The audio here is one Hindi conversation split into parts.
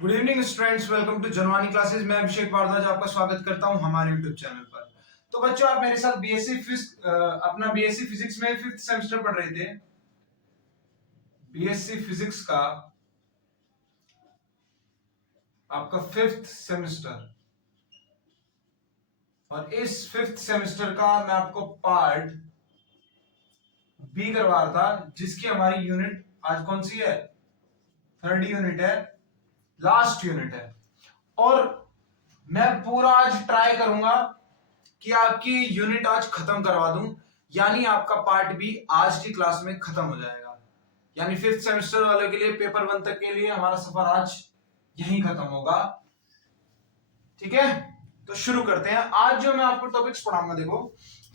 Good evening students, welcome to Janvani classes. मैं अभिषेक भारद्वाज आपका स्वागत करता हूं हमारे यूट्यूब चैनल पर। तो बच्चों, आप मेरे साथ बीएससी फिजिक्स में 5th सेमेस्टर पढ़ रहे थे। बीएससी फिजिक्स का आपका 5th सेमेस्टर, और इस 5th सेमेस्टर का मैं आपको पार्ट बी करवा रहा था, जिसकी हमारी यूनिट आज कौन सी है? 3rd यूनिट है, लास्ट यूनिट है। और मैं पूरा आज ट्राई करूंगा कि आपकी यूनिट आज खत्म करवा दूं, यानी आपका पार्ट भी आज की क्लास में खत्म हो जाएगा। यानी 5th सेमेस्टर वाले के लिए पेपर 1 तक के लिए हमारा सफर आज यहीं खत्म होगा। ठीक है, तो शुरू करते हैं। आज जो मैं आपको टॉपिक्स पढ़ाऊंगा, देखो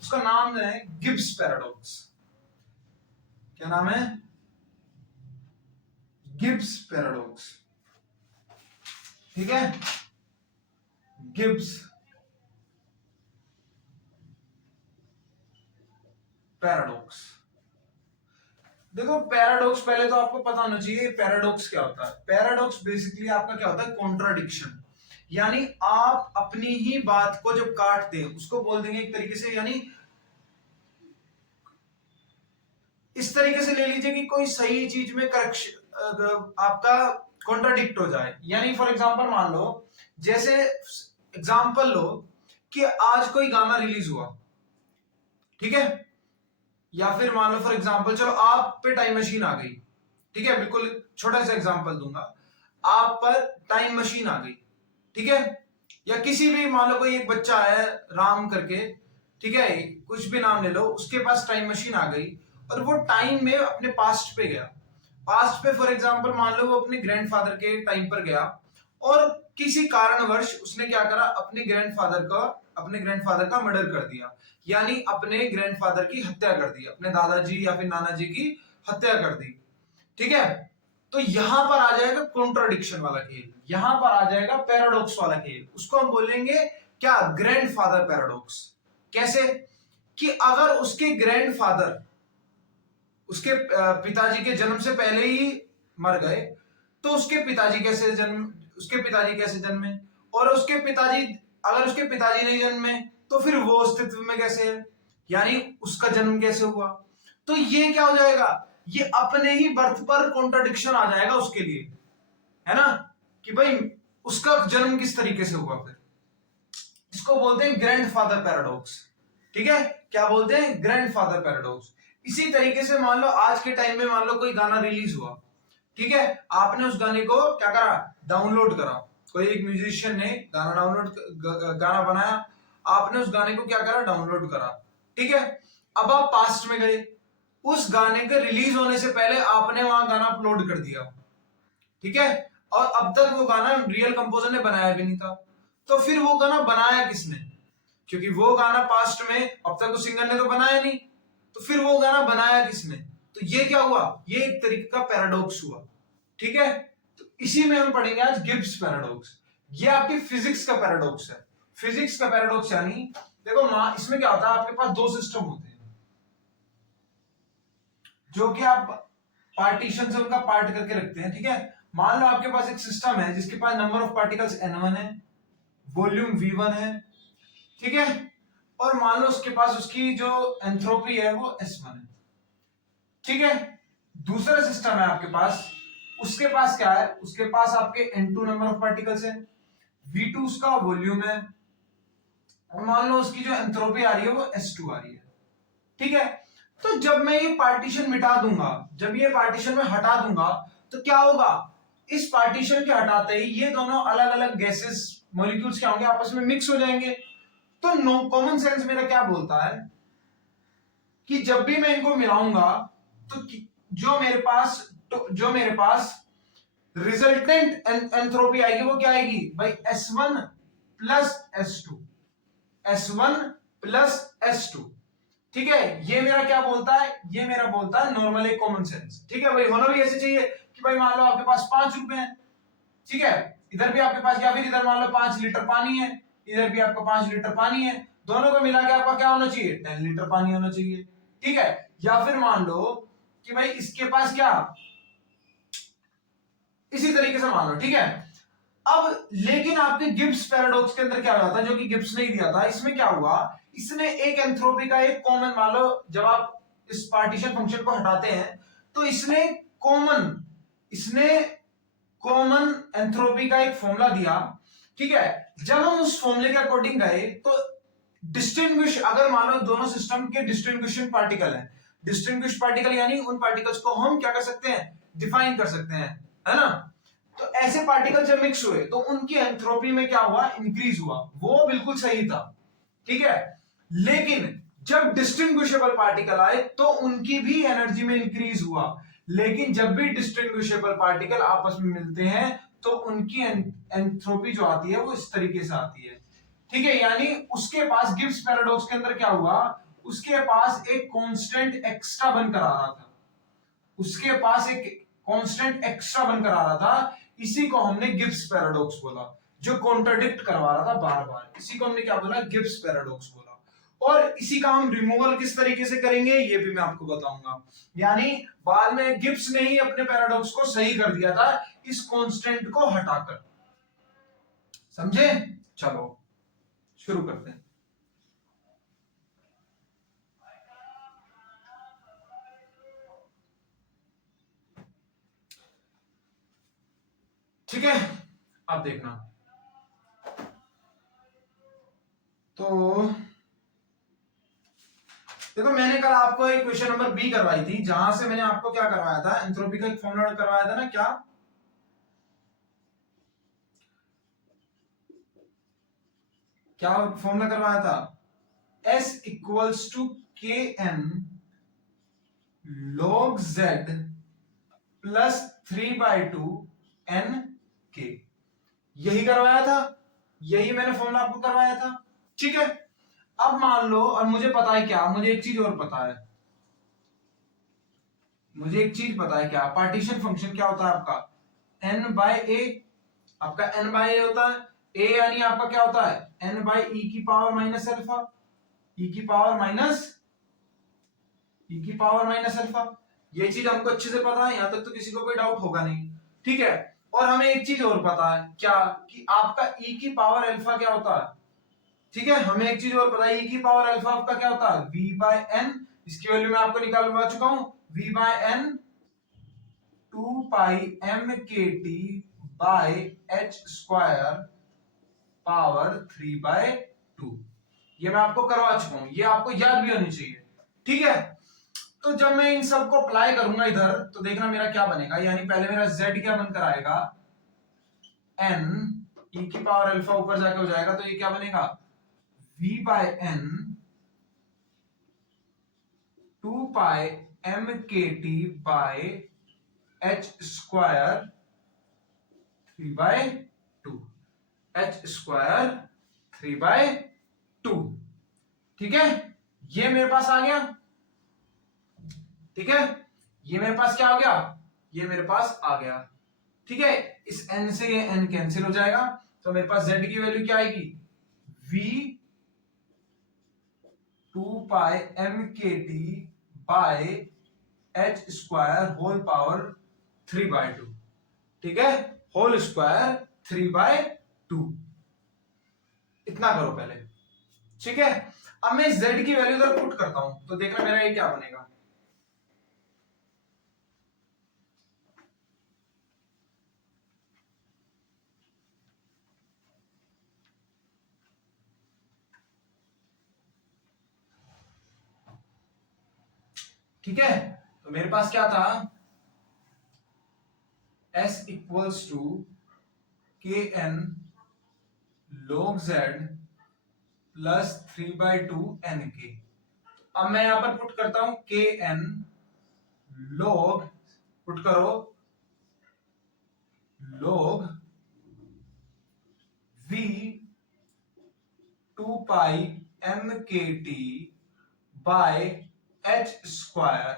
उसका नाम है गिब्स पैराडॉक्स। क्या नाम है? Gibbs paradox. ठीक है, गिब्स पैराडॉक्स। देखो, पैराडॉक्स पहले तो आपको पता होना चाहिए पैराडॉक्स क्या होता है। पैराडॉक्स बेसिकली आपका क्या होता है? कॉन्ट्राडिक्शन। यानी आप अपनी ही बात को जब काट दें उसको बोल देंगे एक तरीके से, यानी इस तरीके से ले लीजिए कि कोई सही चीज में करेक्शन आपका कॉन्ट्राडिक्ट हो जाए। यानी फॉर एग्जांपल मान लो, जैसे एग्जांपल लो कि आज कोई गाना रिलीज हुआ, ठीक है, या फिर मान लो फॉर एग्जांपल, चलो आप पे टाइम मशीन आ गई, ठीक है, बिल्कुल छोटा सा एग्जांपल दूंगा, आप पर टाइम मशीन आ गई, ठीक है, या किसी भी मान लो कोई एक बच्चा है राम करके, ठीक है, कुछ भी नाम ले लो, उसके पास टाइम मशीन आ गई और वो टाइम में अपने पास्ट पे गया। पास्ट पे फॉर एग्जांपल मान लो वो अपने ग्रैंडफादर के टाइम पर गया और किसी कारणवश उसने क्या करा? अपने ग्रैंडफादर का मर्डर कर दिया, यानी अपने ग्रैंडफादर की हत्या कर दी, अपने दादाजी या फिर नाना जी की हत्या कर दी। ठीक है, तो यहां पर आ जाएगा कॉन्ट्राडिक्शन वाला खेल, यहां पर आ जाएगा पैराडॉक्स वाला खेल। उसको हम बोलेंगे क्या? Grandfather paradox. कैसे? कि अगर उसके ग्रैंडफादर उसके पिताजी के जन्म से पहले ही मर गए, तो उसके पिताजी कैसे जन्मे? और उसके पिताजी, अगर उसके पिताजी नहीं जन्मे तो फिर वो अस्तित्व में कैसे है? यानी उसका जन्म कैसे हुआ? तो ये क्या हो जाएगा? ये अपने ही बर्थ पर कॉन्ट्राडिक्शन आ जाएगा उसके लिए, है ना, कि भाई उसका जन्म किस तरीके से हुआ। फिर इसको बोलते हैं ग्रैंडफादर पैराडॉक्स। ठीक है, क्या बोलते हैं? Grandfather paradox. इसी तरीके से मान लो आज के टाइम में मान लो कोई गाना रिलीज हुआ, ठीक है, आपने उस गाने को क्या करा? डाउनलोड करा। कोई एक म्यूजिशियन ने गाना बनाया, आपने उस गाने को क्या करा? डाउनलोड करा। ठीक है, अब आप पास्ट में गए, उस गाने के रिलीज होने से पहले आपने वहां गाना अपलोड कर दिया, ठीक है, और अब तक वो गाना रियल कंपोजर ने बनाया भी नहीं था, तो फिर वो गाना बनाया किसने? क्योंकि वो गाना पास्ट में अब तक उस सिंगर ने तो बनाया नहीं, तो फिर वो गाना बनाया किसने? तो ये क्या हुआ? ये एक तरीके का पैराडॉक्स हुआ। ठीक है, तो इसी में हम पढ़ेंगे आज गिब्स पैराडॉक्स। ये आपकी फिजिक्स का पैराडॉक्स है। फिजिक्स का पैराडॉक्स यानी देखो इसमें क्या होता है, आपके पास दो सिस्टम होते हैं जो कि आप पार्टीशन से उनका पार्ट करके रखते हैं। ठीक है, मान लो आपके पास एक सिस्टम है जिसके पास नंबर ऑफ पार्टिकल्स n1 है, वॉल्यूम v1 है, ठीक है, और मान लो उसके पास उसकी जो एंथ्रोपी है वो s1 है। ठीक है, दूसरा सिस्टम है आपके पास, उसके पास क्या है? उसके पास आपके n2 नंबर ऑफ पार्टिकल्स है, v2 उसका वॉल्यूम है, और मान लो उसकी जो एंथ्रोपी आ रही है वो s2 आ रही है। ठीक है, तो जब मैं ये पार्टीशन मिटा दूंगा, जब ये पार्टीशन में हटा दूंगा, तो क्या होगा? इस पार्टीशन के हटाते ही ये दोनों अलग अलग गैसेस, मॉलिक्यूल्स क्या होंगे? आपस में मिक्स हो जाएंगे। तो नो कॉमन सेंस मेरा क्या बोलता है कि जब भी मैं इनको मिलाऊंगा तो जो मेरे पास रिजल्टेंट एंथ्रोपी आएगी वो क्या आएगी भाई? S1 plus S2, S1 plus S2। ठीक है, ये मेरा क्या बोलता है? ये मेरा बोलता है नॉर्मल एक कॉमन सेंस। ठीक है भाई, होना भी ऐसे चाहिए कि भाई मान लो आपके पास 5 रुपए हैं, ठीक है, इधर भी आपके पास, या फिर इधर मान लो 5 लीटर पानी है, इधर भी आपका 5 लीटर पानी है, दोनों को मिला के आपका क्या होना चाहिए? 10 लीटर पानी होना चाहिए। ठीक है, या फिर मान लो कि भाई इसके पास क्या, इसी तरीके से मान लो, ठीक है, अब लेकिन आपके गिब्स पैराडॉक्स के अंदर क्या हुआ था, जो कि गिब्स ने दिया था, इसमें क्या हुआ, इसने एक एंथ्रोपी का एक कॉमन, मान लो जब आप इस पार्टीशन फंक्शन को हटाते हैं तो इसने कॉमन एंथ्रोपी का एक फॉर्मूला दिया, ठीक है। जब हम उस फॉर्मूले के अकॉर्डिंग गए तो डिस्टिंग्विश, अगर मान लो दोनों सिस्टम के डिस्टिंग्विशिंग पार्टिकल हैं, डिस्टिंग्विश पार्टिकल यानी उन पार्टिकल्स को हम क्या कर सकते हैं, डिफाइन कर सकते हैं, है ना। तो ऐसे पार्टिकल जब मिक्स हुए तो उनकी एंथ्रोपी में क्या हुआ, इंक्रीज हुआ, वो बिल्कुल सही था, ठीक है। लेकिन जब डिस्टिंग्विशेबल पार्टिकल आए तो उनकी भी एनर्जी में इंक्रीज हुआ, लेकिन जब भी डिस्टिंग्विशेबल पार्टिकल आपस में मिलते हैं तो उनकी एंथ्रोपी जो आती है वो इस तरीके से आती है, ठीक है। यानी उसके पास गिब्स पैराडॉक्स के अंदर क्या हुआ, उसके पास एक कांस्टेंट एक्स्ट्रा बनकर आ रहा था, उसके पास एक कांस्टेंट एक्स्ट्रा बनकर आ रहा था, इसी को हमने गिब्स पैराडॉक्स बोला, जो कॉन्ट्राडिक्ट करवा रहा था बार बार, इसी को हमने क्या बोला, गिब्स पैराडॉक्स बोला। और इसी का हम रिमूवल किस तरीके से करेंगे ये भी मैं आपको बताऊंगा, यानी बाद में गिब्स ने ही अपने पैराडॉक्स को सही कर दिया था इस कांस्टेंट को हटाकर, समझे। चलो शुरू करते हैं। ठीक है, अब देखना, तो देखो मैंने कल आपको एक क्वेश्चन नंबर बी करवाई थी, जहां से मैंने आपको क्या करवाया था, एंथ्रोपी का एक फॉर्मूला करवाया था ना, क्या फॉर्मूला करवाया था, S equals to K N log z plus 3/2 n k, यही करवाया था, यही मैंने फॉर्मूला आपको करवाया था, ठीक है। अब मान लो, और मुझे पता है क्या, मुझे एक चीज और पता है, मुझे एक चीज पता है क्या, पार्टीशन फंक्शन क्या होता है आपका, n बाय ए, आपका n बाय ए होता है, a यानी आपका क्या होता है, n बाय e की पावर माइनस अल्फा, e की पावर माइनस अल्फा, ये चीज हमको अच्छे से पता है, यहां तक तो किसी को कोई डाउट होगा नहीं, ठीक है। और हमें एक चीज और पता है क्या, कि आपका e की पावर अल्फा क्या होता है, ठीक है। हमें एक चीज और पता है, e की पावर अल्फा आपका क्या होता है, v बाय n, इसकी वैल्यू मैं आपको निकालवा चुका हूं, v by n 2 pi m K T by h square power 3/2, ये मैं आपको करवा चुका हूं, ये आपको याद भी होनी चाहिए, ठीक है। तो जब मैं इन सबको अप्लाई करूंगा इधर तो देखना मेरा क्या बनेगा, यानी पहले मेरा z क्या बनकर आएगा, n e की पावर अल्फा ऊपर जाके हो जाएगा, तो ये क्या बनेगा, v by n 2 pi m K T by h square 3/2, h square 3/2, ठीक है। ये मेरे पास आ गया, ठीक है, ये मेरे पास क्या आ गया, ये मेरे पास आ गया, ठीक है। इस n से ये n कैंसिल हो जाएगा, तो मेरे पास z की वैल्यू क्या आएगी, v 2 pi m K T by h square whole power 3/2, ठीक है, होल स्क्वायर 3/2, इतना करो पहले, ठीक है। अब मैं z की वैल्यू उधर पुट करता हूं, तो देखना मेरा ये क्या बनेगा, ठीक है। तो मेरे पास क्या था, s equals to K N log z plus 3/2 n के। अब मैं यहां पर पुट करता हूं के एन log, पुट करो log v 2 pi m K T by h square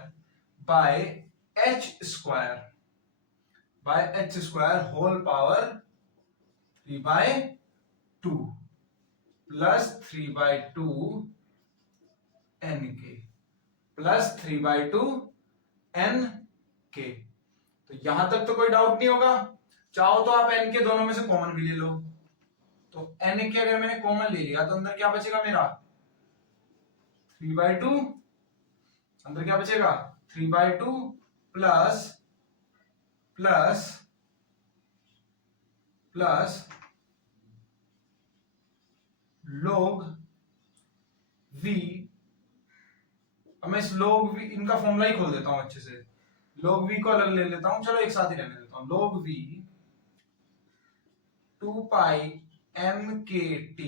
by h square whole power 3/2 plus 3/2 n K plus 3/2 n के। तो यहां तक तो कोई डाउट नहीं होगा, चाहो तो आप n के दोनों में से कॉमन भी ले लो, तो n के अगर मैंने कॉमन ले लिया तो अंदर क्या बचेगा मेरा 3/2, अंदर क्या बचेगा 3/2 plus plus plus log v। अब मैं इस log v इनका फॉर्मूला ही खोल देता हूं अच्छे से, log v को अलग ले लेता हूं, चलो एक साथ ही रहने देता हूं, log v 2 pi m k t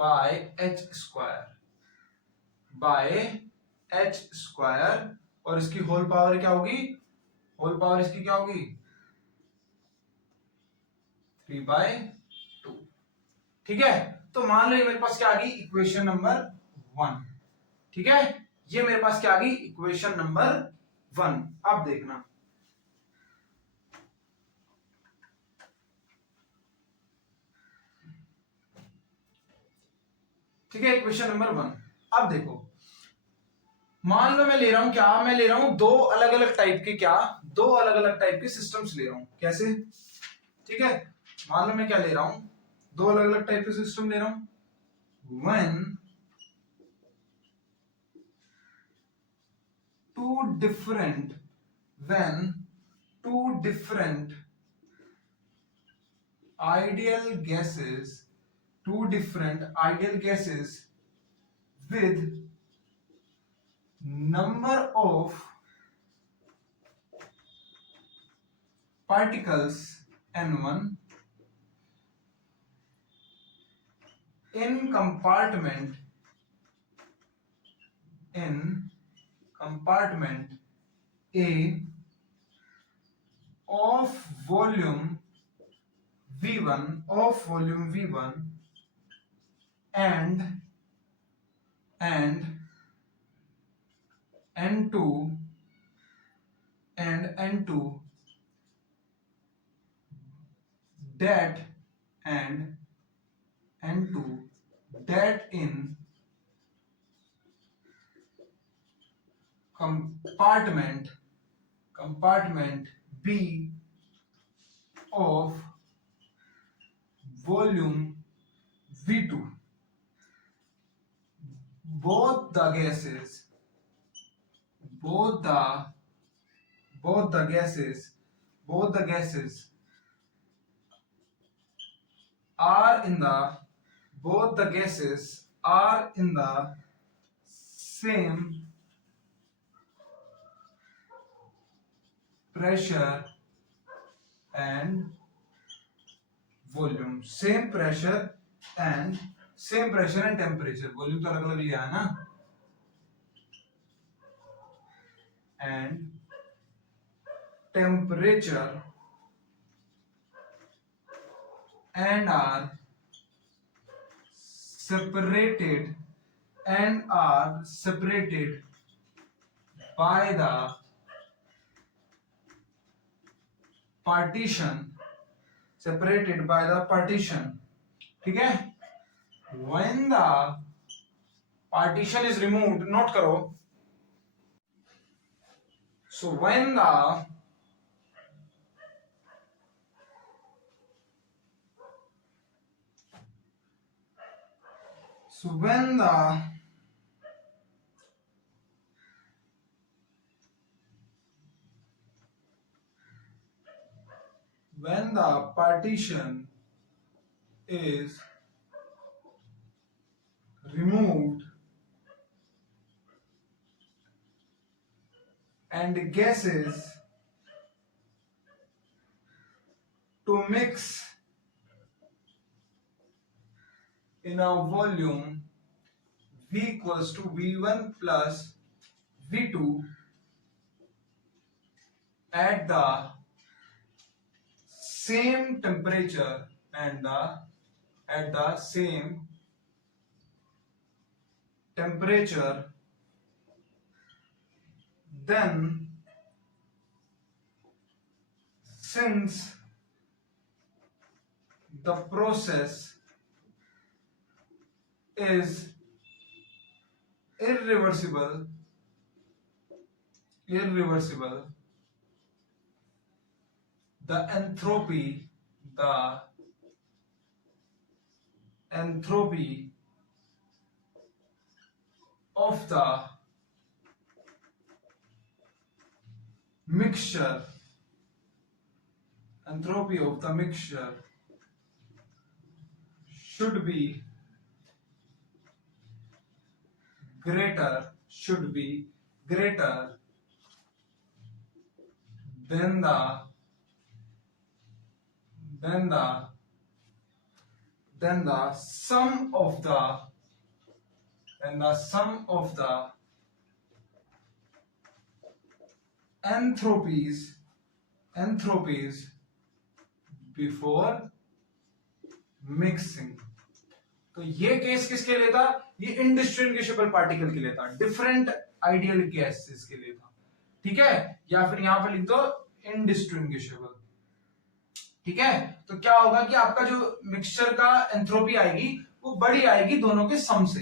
by h square, और इसकी होल पावर क्या होगी, होल पावर इसकी क्या होगी 3/2। ठीक है, तो मान लो ये मेरे पास क्या आ गई इक्वेशन नंबर 1। ठीक है, ये मेरे पास क्या आ गई इक्वेशन नंबर 1। अब देखना, ठीक है, इक्वेशन नंबर 1। अब देखो, मान लो मैं ले रहा हूं क्या, मैं ले रहा हूं दो अलग अलग टाइप के, क्या दो अलग अलग टाइप के सिस्टम्स ले रहा हूं, कैसे, ठीक है, मान लो मैं क्या ले रहा हूं, दो अलग अलग टाइप के सिस्टम ले रहा हूं। when when two different ideal gases, two different ideal gases with number of particles n1 in compartment A of volume V1 and N2 that in compartment B of volume V2, both the gases are in the same pressure and volume, same pressure and temperature, volume तो अलग अलग लिया है ना, and temperature, and are separated by the partition, ठीक है। when the partition is removed, note करो, so when the partition is removed and gases to mix in a volume V equals to V1 plus V2 at the same temperature and at the same temperature, then since the process is irreversible, the entropy of the mixture should be greater than the sum of the entropy before mixing। तो ये केस किसके लिए था? ये इंडिस्टिंग्विशेबल पार्टिकल के लिए था, डिफरेंट आइडियल गैसेस के लिए था, ठीक है? या फिर यहां पर लिख दो इंडिस्टिंग्विशेबल, ठीक है? तो क्या होगा कि आपका जो मिक्सचर का एंथ्रोपी आएगी वो बड़ी आएगी दोनों के सम से,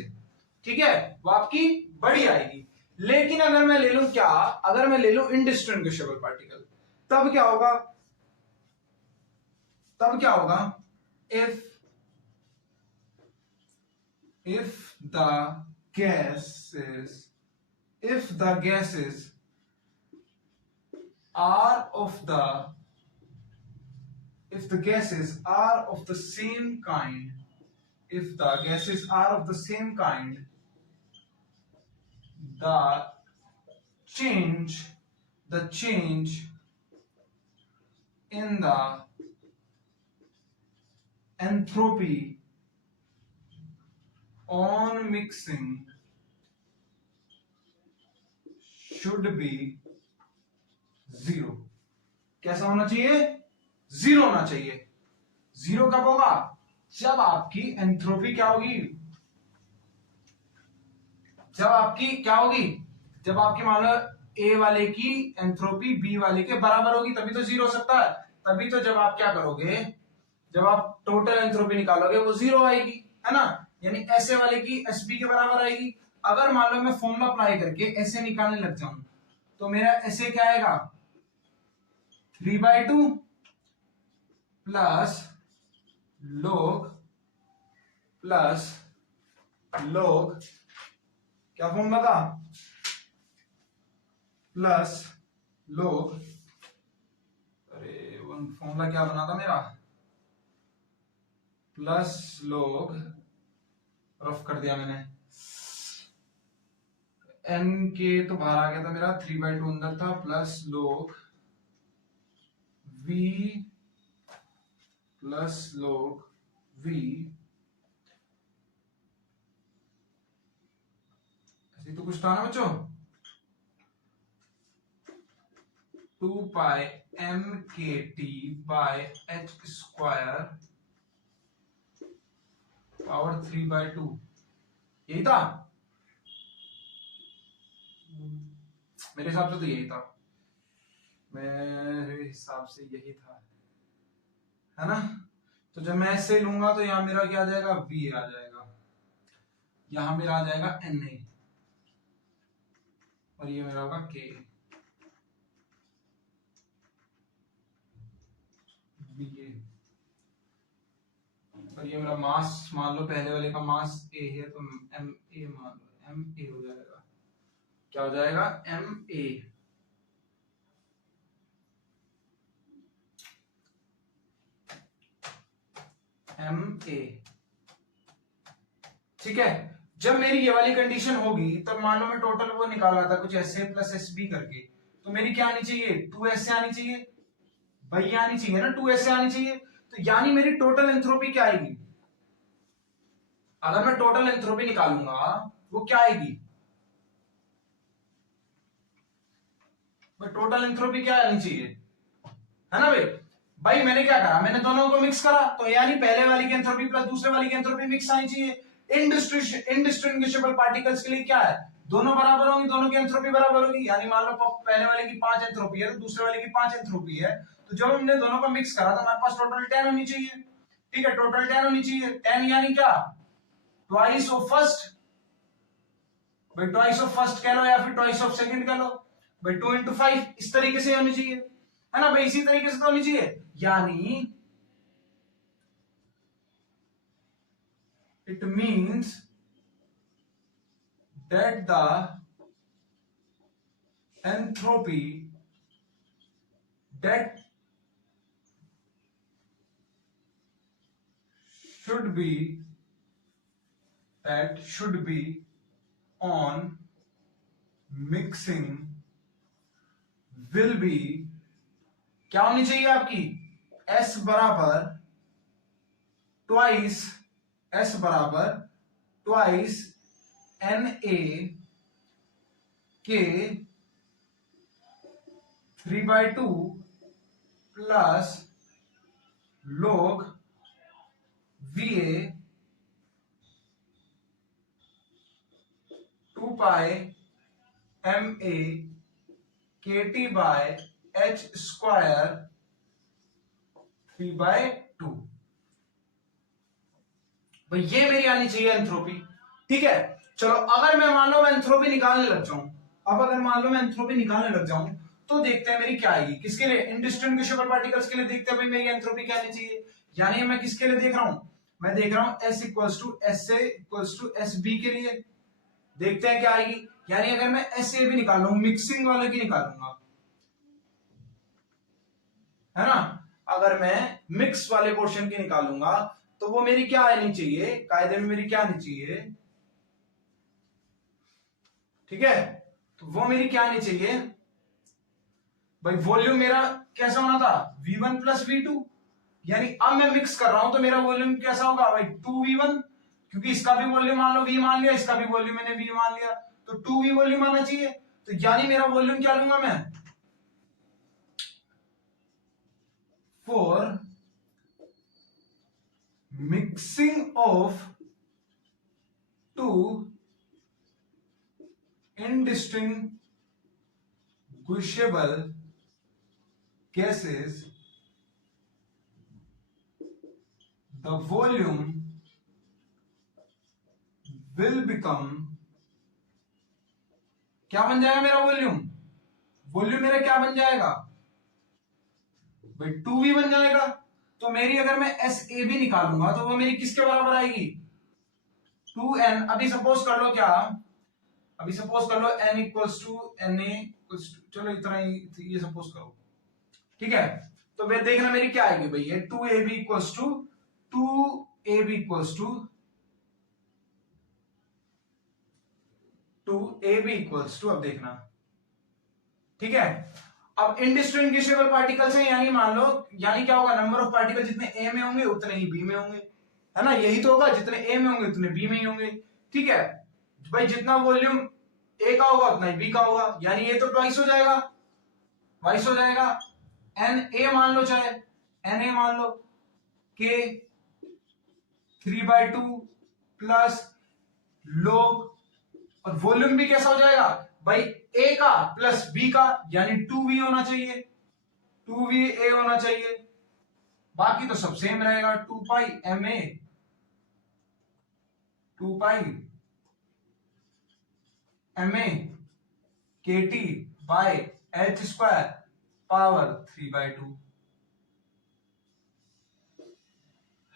ठीक है? वो आपकी बड़ी आएगी। लेकिन अगर मैं ले लूं क्या, अगर मैं ले लूं इंडिस्टिंग्विशेबल पार्टिकल, तब क्या होगा? if the gases are of the same kind, the change in the entropy on mixing should be zero। कैसा होना चाहिए? जीरो होना चाहिए। जीरो कब होगा? जब आपकी एंथ्रोपी क्या होगी? जब आपकी मान लो ए वाले की एंथ्रोपी बी वाले के बराबर होगी, तभी तो जीरो हो सकता है। तभी तो जब आप क्या करोगे, जब आप टोटल एंथ्रोपी निकालोगे वो जीरो आएगी, है ना? यानी ऐसे वाले की एसबी के बराबर आएगी। अगर मान लो मैं फॉर्मूला अप्लाई करके ऐसे निकालने लग जाऊं तो मेरा ऐसे क्या आएगा? 3/2 प्लस log क्या फॉर्मूला था? प्लस log, अरे फॉर्मूला क्या बना था मेरा? प्लस log, रफ कर दिया मैंने, n के तो बाहर आ गया था मेरा, 3/2 अंदर था, plus log v plus log v, ऐसे तो कुछ था ना बच्चों, 2 mkt by h square power 3/2, यही था मेरे हिसाब से, तो यही था मेरे हिसाब से, यही था, है ना? तो जब मैं ऐसे लूंगा तो यहां मेरा क्या आ जाएगा? v आ जाएगा, यहां मेरा आ जाएगा na, और ये मेरा होगा k, और ये मेरा मास मान लो, पहले वाले का मास a है तो ma मान लो, ma हो जाएगा, क्या हो जाएगा? ma, ठीक है? जब मेरी ये वाली कंडीशन होगी तब मान लो मैं टोटल वो निकाल रहा था कुछ ऐसे प्लस एस बी करके, तो मेरी क्या आनी चाहिए? 2 ऐसे आनी चाहिए, भैया आनी चाहिए ना, 2 ऐसे आनी चाहिए। तो यानी मेरी टोटल एंथ्रोपी क्या आएगी? अगर मैं टोटल एंथ्रोपी निकालूंगा वो क्या आएगी? टोटल एंथ्रोपी क्या आनी चाहिए, है ना भाई? मैंने क्या करा? मैंने दोनों को मिक्स करा, तो यानी पहले वाली की एंथ्रोपी प्लस दूसरे वाली की एंथ्रोपी मिक्स आनी चाहिए। इंडिस्टिंग्विशेबल पार्टिकल्स के लिए क्या है? दोनों बराबर होंगी, दोनों की एंथ्रोपी बराबर होगी। यानी मान लो पहले वाले की 5 एंथ्रोपी है तो दूसरे वाले की 5 एंथ्रोपी है, तो जब हमने दोनों को मिक्स करा तो हमारे पास टोटल 10 होनी चाहिए, ठीक है? टोटल 10 होनी चाहिए। 10 यानी क्या? ट्वाइस ऑफ फर्स्ट, भाई ट्वाइस ऑफ फर्स्ट कह लो या फिर ट्वाइस ऑफ सेकंड कह लो, भाई 2 into 5 इस तरीके से होनी चाहिए, है ना भाई, इसी तरीके से तो होनी चाहिए। यानी it means that the एंथ्रोपी that should be on mixing will be, क्या होनी चाहिए आपकी, S बराबर ट्वाइस NA के 3/2 plus log VA 2 MA KT by H square 3/2। भाई ये मेरी आनी चाहिए एंथ्रोपी। ठीक है, चलो अगर मैं मान लो मैं एंथ्रोपी निकालने लग जाऊं, तो देखते हैं मेरी क्या आएगी, किसके लिए, इंडिस्टिंग्विशेबल पार्टिकल्स के लिए देखते हैं भाई मेरी एंथ्रोपी क्या आनी चाहिए। यानी मैं किसके लिए देख रहा हूं, मैं देख रहा हूं S equals to S B के लिए, देखते हैं क्या आएगी। यानी अगर मैं एस ए भी निकालूं, मिक्सिंग वाले की निकालूंगा, है ना, अगर मैं मिक्स वाले पोर्शन की निकालूंगा तो वो मेरी क्या आनी चाहिए, कायदे में मेरी क्या आनी चाहिए, ठीक है, तो वो मेरी क्या आनी चाहिए भाई, वॉल्यूम मेरा कैसा होना था, V1 प्लस V2। यानी अब मैं मिक्स कर रहा हूं तो मेरा वॉल्यूम कैसा होगा भाई, 2V1, क्योंकि इसका भी वॉल्यूम मान लो V मान लिया, इसका भी वॉल्यूम मैंने V मान लिया, तो 2V वॉल्यूम आना चाहिए। तो यानी मेरा वॉल्यूम क्या लूंगा मैं, for mixing of two indistinguishable gases, the volume will become, क्या बन जाएगा मेरा वॉल्यूम, मेरा क्या बन जाएगा भाई 2V बन जाएगा। तो मेरी अगर मैं SA भी निकालूंगा तो वो मेरी किसके बराबर आएगी, 2N। अभी सपोज कर लो क्या, N इक्वल्स टू Na, चलो इतना ही ये सपोज करो, ठीक है। तो वे देखना मेरी क्या आएगी भाई, ये 2AB इक्वल्स टू अब देखना, ठीक है। अब इंडिस्टिंग्विशेबल पार्टिकल्स हैं, यानी मान लो, यानी क्या होगा, नंबर ऑफ पार्टिकल जितने ए में होंगे उतने ही बी में होंगे, है ना, यही तो होगा, जितने ए में होंगे उतने बी में ही होंगे। ठीक है भाई, जितना वॉल्यूम ए का होगा उतना ही बी का होगा, यानी ये तो ट्वाइस हो जाएगा, ट्वाइस हो जाएगा। एन ए मान लो, चाहे एन ए मान लो के 3/2 प्लस लोग, और वॉल्यूम भी कैसा हो जाएगा भाई, ए का प्लस बी का, यानी 2V होना चाहिए, 2VA होना चाहिए, बाकी तो सब सेम रहेगा, 2πMA KT by H square power 3/2,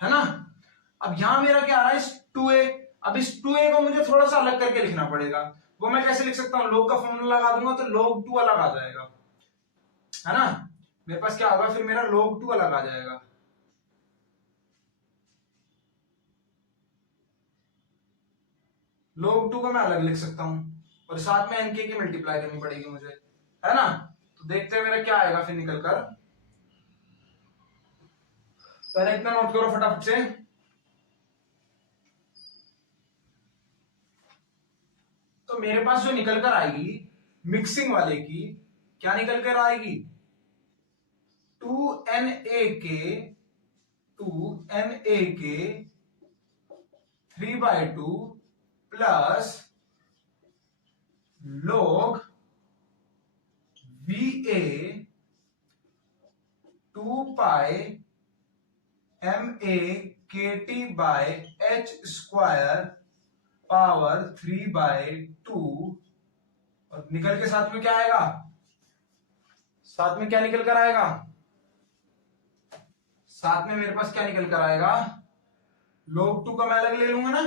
है ना। अब यहां मेरा क्या आ रहा है, इस 2A, अब इस 2A को मुझे थोड़ा सा अलग करके लिखना पड़ेगा। वो मैं कैसे लिख सकता हूं, log का फॉर्मूला लगा दूंगा तो log 2 अलग आ जाएगा, है ना। मेरे पास क्या होगा फिर, मेरा log 2 अलग आ जाएगा, log 2 को मैं अलग लिख सकता हूं, और साथ में nk की मल्टीप्लाई करनी पड़ेगी मुझे, है ना। तो देखते हैं मेरा क्या आएगा फिर निकल कर, पहले इतना नोट करो फटाफट से। तो मेरे पास जो निकल कर आएगी मिक्सिंग वाले की, क्या निकल कर आएगी, 2Na के 3/2 plus log VA 2πMA KT by H square power 3/2, और निकल के साथ में क्या आएगा, साथ में क्या निकल कर आएगा, साथ में मेरे पास क्या निकल कर आएगा, log 2 का मैं अलग ले लूंगा ना,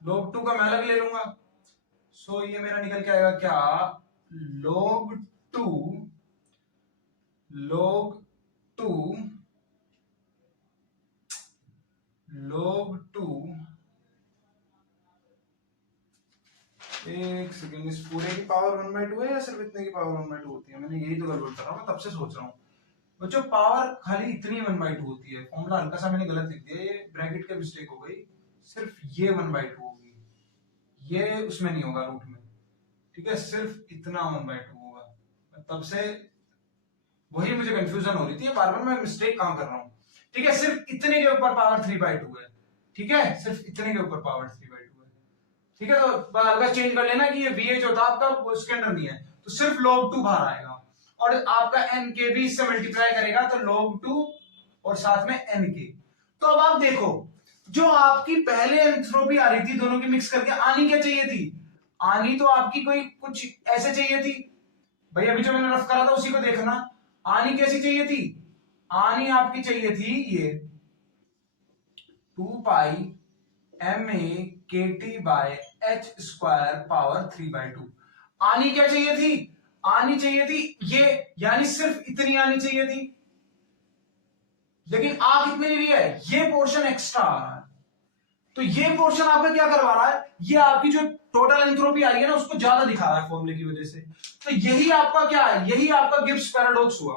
log 2 का मैं अलग ले लूंगा। सो ये मेरा निकल के आएगा क्या, log 2 log 2 log 2, एक सेकेंड, इस पूरे की पावर 1/2 है या सिर्फ इतने की पावर 1/2 होती है? मैंने यही तो गड़बड़ कर रहा हूँ, मैं तब से सोच रहा हूँ बच्चों, पावर खाली इतनी 1/2 होती है। फॉर्मूला हल्का सा मैंने गलत लिख दिया, ये ब्रैकेट का मिस्टेक हो गई, सिर्फ ये 1/2 होगी, ये उसमें नहीं होगा रूट में, ठीक है, सिर्फ इतना 1/2 होगा। तब से वही मुझे कंफ्यूजन हो रही थी, बार बार मैं मिस्टेक कहां कर रहा हूँ। ठीक है, सिर्फ इतने के ऊपर पावर 3/2 है, ठीक है, सिर्फ इतने के ऊपर पावर 3/2 है, ठीक है। तो हल्का चेंज कर लेना कि ये VH होता आपका उसके अंदर नहीं है, तो सिर्फ log 2 बाहर आएगा, और आपका NK भी इससे मल्टीप्लाई करेगा तो log 2 और साथ में NK। तो अब आप देखो, जो आपकी पहले एंथ्रोपी आ रही थी दोनों की मिक्स करके, आनी क्या चाहिए थी, आनी तो आपकी कोई कुछ ऐसे चाहिए थी भाई, अभी जो मैंने रफ करा था उसी को देखना। आनी कैसी चाहिए थी, आनी आपकी चाहिए थी ये 2 पाई MA/KT/H² पावर 3/2। आनी क्या चाहिए थी, आनी चाहिए थी ये, यानी सिर्फ इतनी आनी चाहिए थी, लेकिन आ कितनी रही है, ये पोर्शन एक्स्ट्रा आ रहा है। तो ये पोर्शन आपका क्या करवा रहा है, ये आपकी जो टोटल एंथ्रोपी आ रही है ना उसको ज्यादा दिखा रहा है फॉर्मूले की वजह से। तो यही आपका क्या है, यही आपका गिब्स पैराडॉक्स हुआ,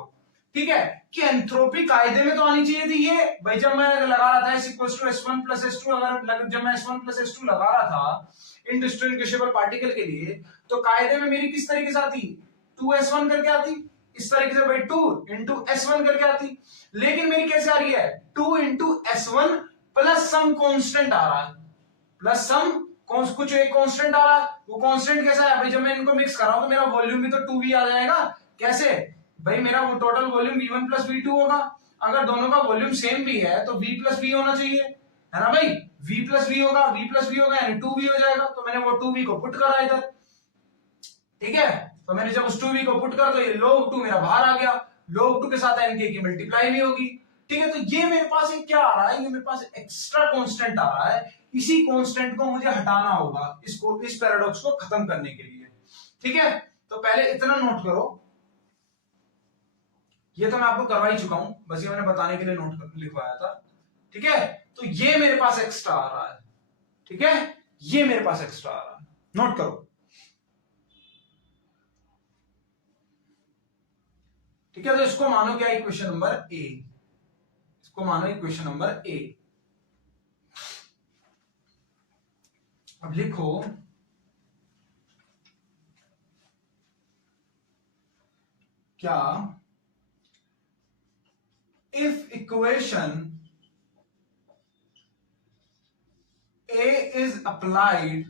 ठीक है, कि एंथ्रोपी कायदे में तो आनी चाहिए थी ये भाई, जब मैं लगा रहा था S=S1 + S2, अगर जब मैं S1 + S2 लगा रहा था इंडिस्टिंग्विशेबल पार्टिकल के लिए, तो कायदे में मेरी किस तरीके से आती, 2S1 करके आती, इस तरीके से भाई 2 × S1 करके आती, लेकिन मेरी कैसे आ रही है 2 × S1 प्लस सम कांस्टेंट आ रहा है, प्लस सम कुछ एक कांस्टेंट आ रहा है। वो कांस्टेंट कैसा है भाई, जब मैं इनको मिक्स कर रहा हूं तो मेरा वॉल्यूम भी तो 2V आ जाएगा। कैसे भाई, मेरा वो टोटल वॉल्यूम V1 + V2 होगा, अगर दोनों का वॉल्यूम सेम भी है तो V + V होना चाहिए, है ना भाई, V + V होगा, V + V होगा यानी 2V हो जाएगा। तो मैंने वो 2V को पुट करा इधर, ठीक है, तो मैंने जब उस 2V को पुट कर तो ये log 2 मेरा बाहर आ गया, log 2 के साथ NK की मल्टीप्लाई भी होगी, ठीक है। तो ये मेरे पास एक क्या आ रहा है, ये मेरे पास एक्स्ट्रा कांस्टेंट आ रहा है, इसी कांस्टेंट को मुझे हटाना होगा इसको, इस पैराडॉक्स को खत्म करने के लिए, ठीक है। तो पहले इतना नोट करो, ये तो मैं आपको करवा ही चुका हूं, बस ये मैंने बताने के लिए नोट लिखवाया था, ठीक है। तो ये मेरे पास एक्स्ट्रा आ रहा है, ठीक है, ये मेरे पास एक्स्ट्रा आ रहा है, नोट करो, ठीक है। तो इसको मानो क्या, इक्वेशन नंबर ए, इसको मानो इक्वेशन नंबर ए। अब लिखो, क्या if equation A is applied,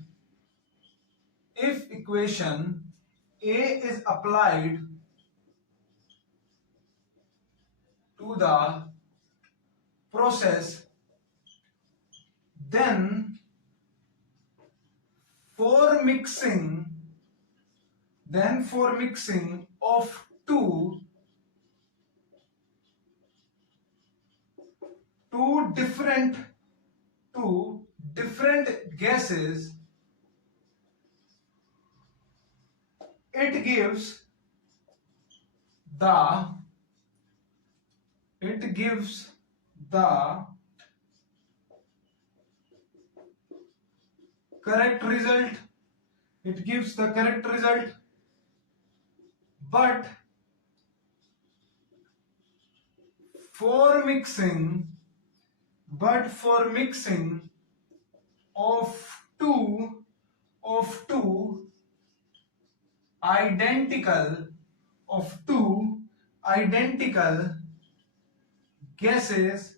if equation A is applied to the process, then for mixing of two different gases, it gives the correct result, it gives the correct result, but for mixing of two identical gases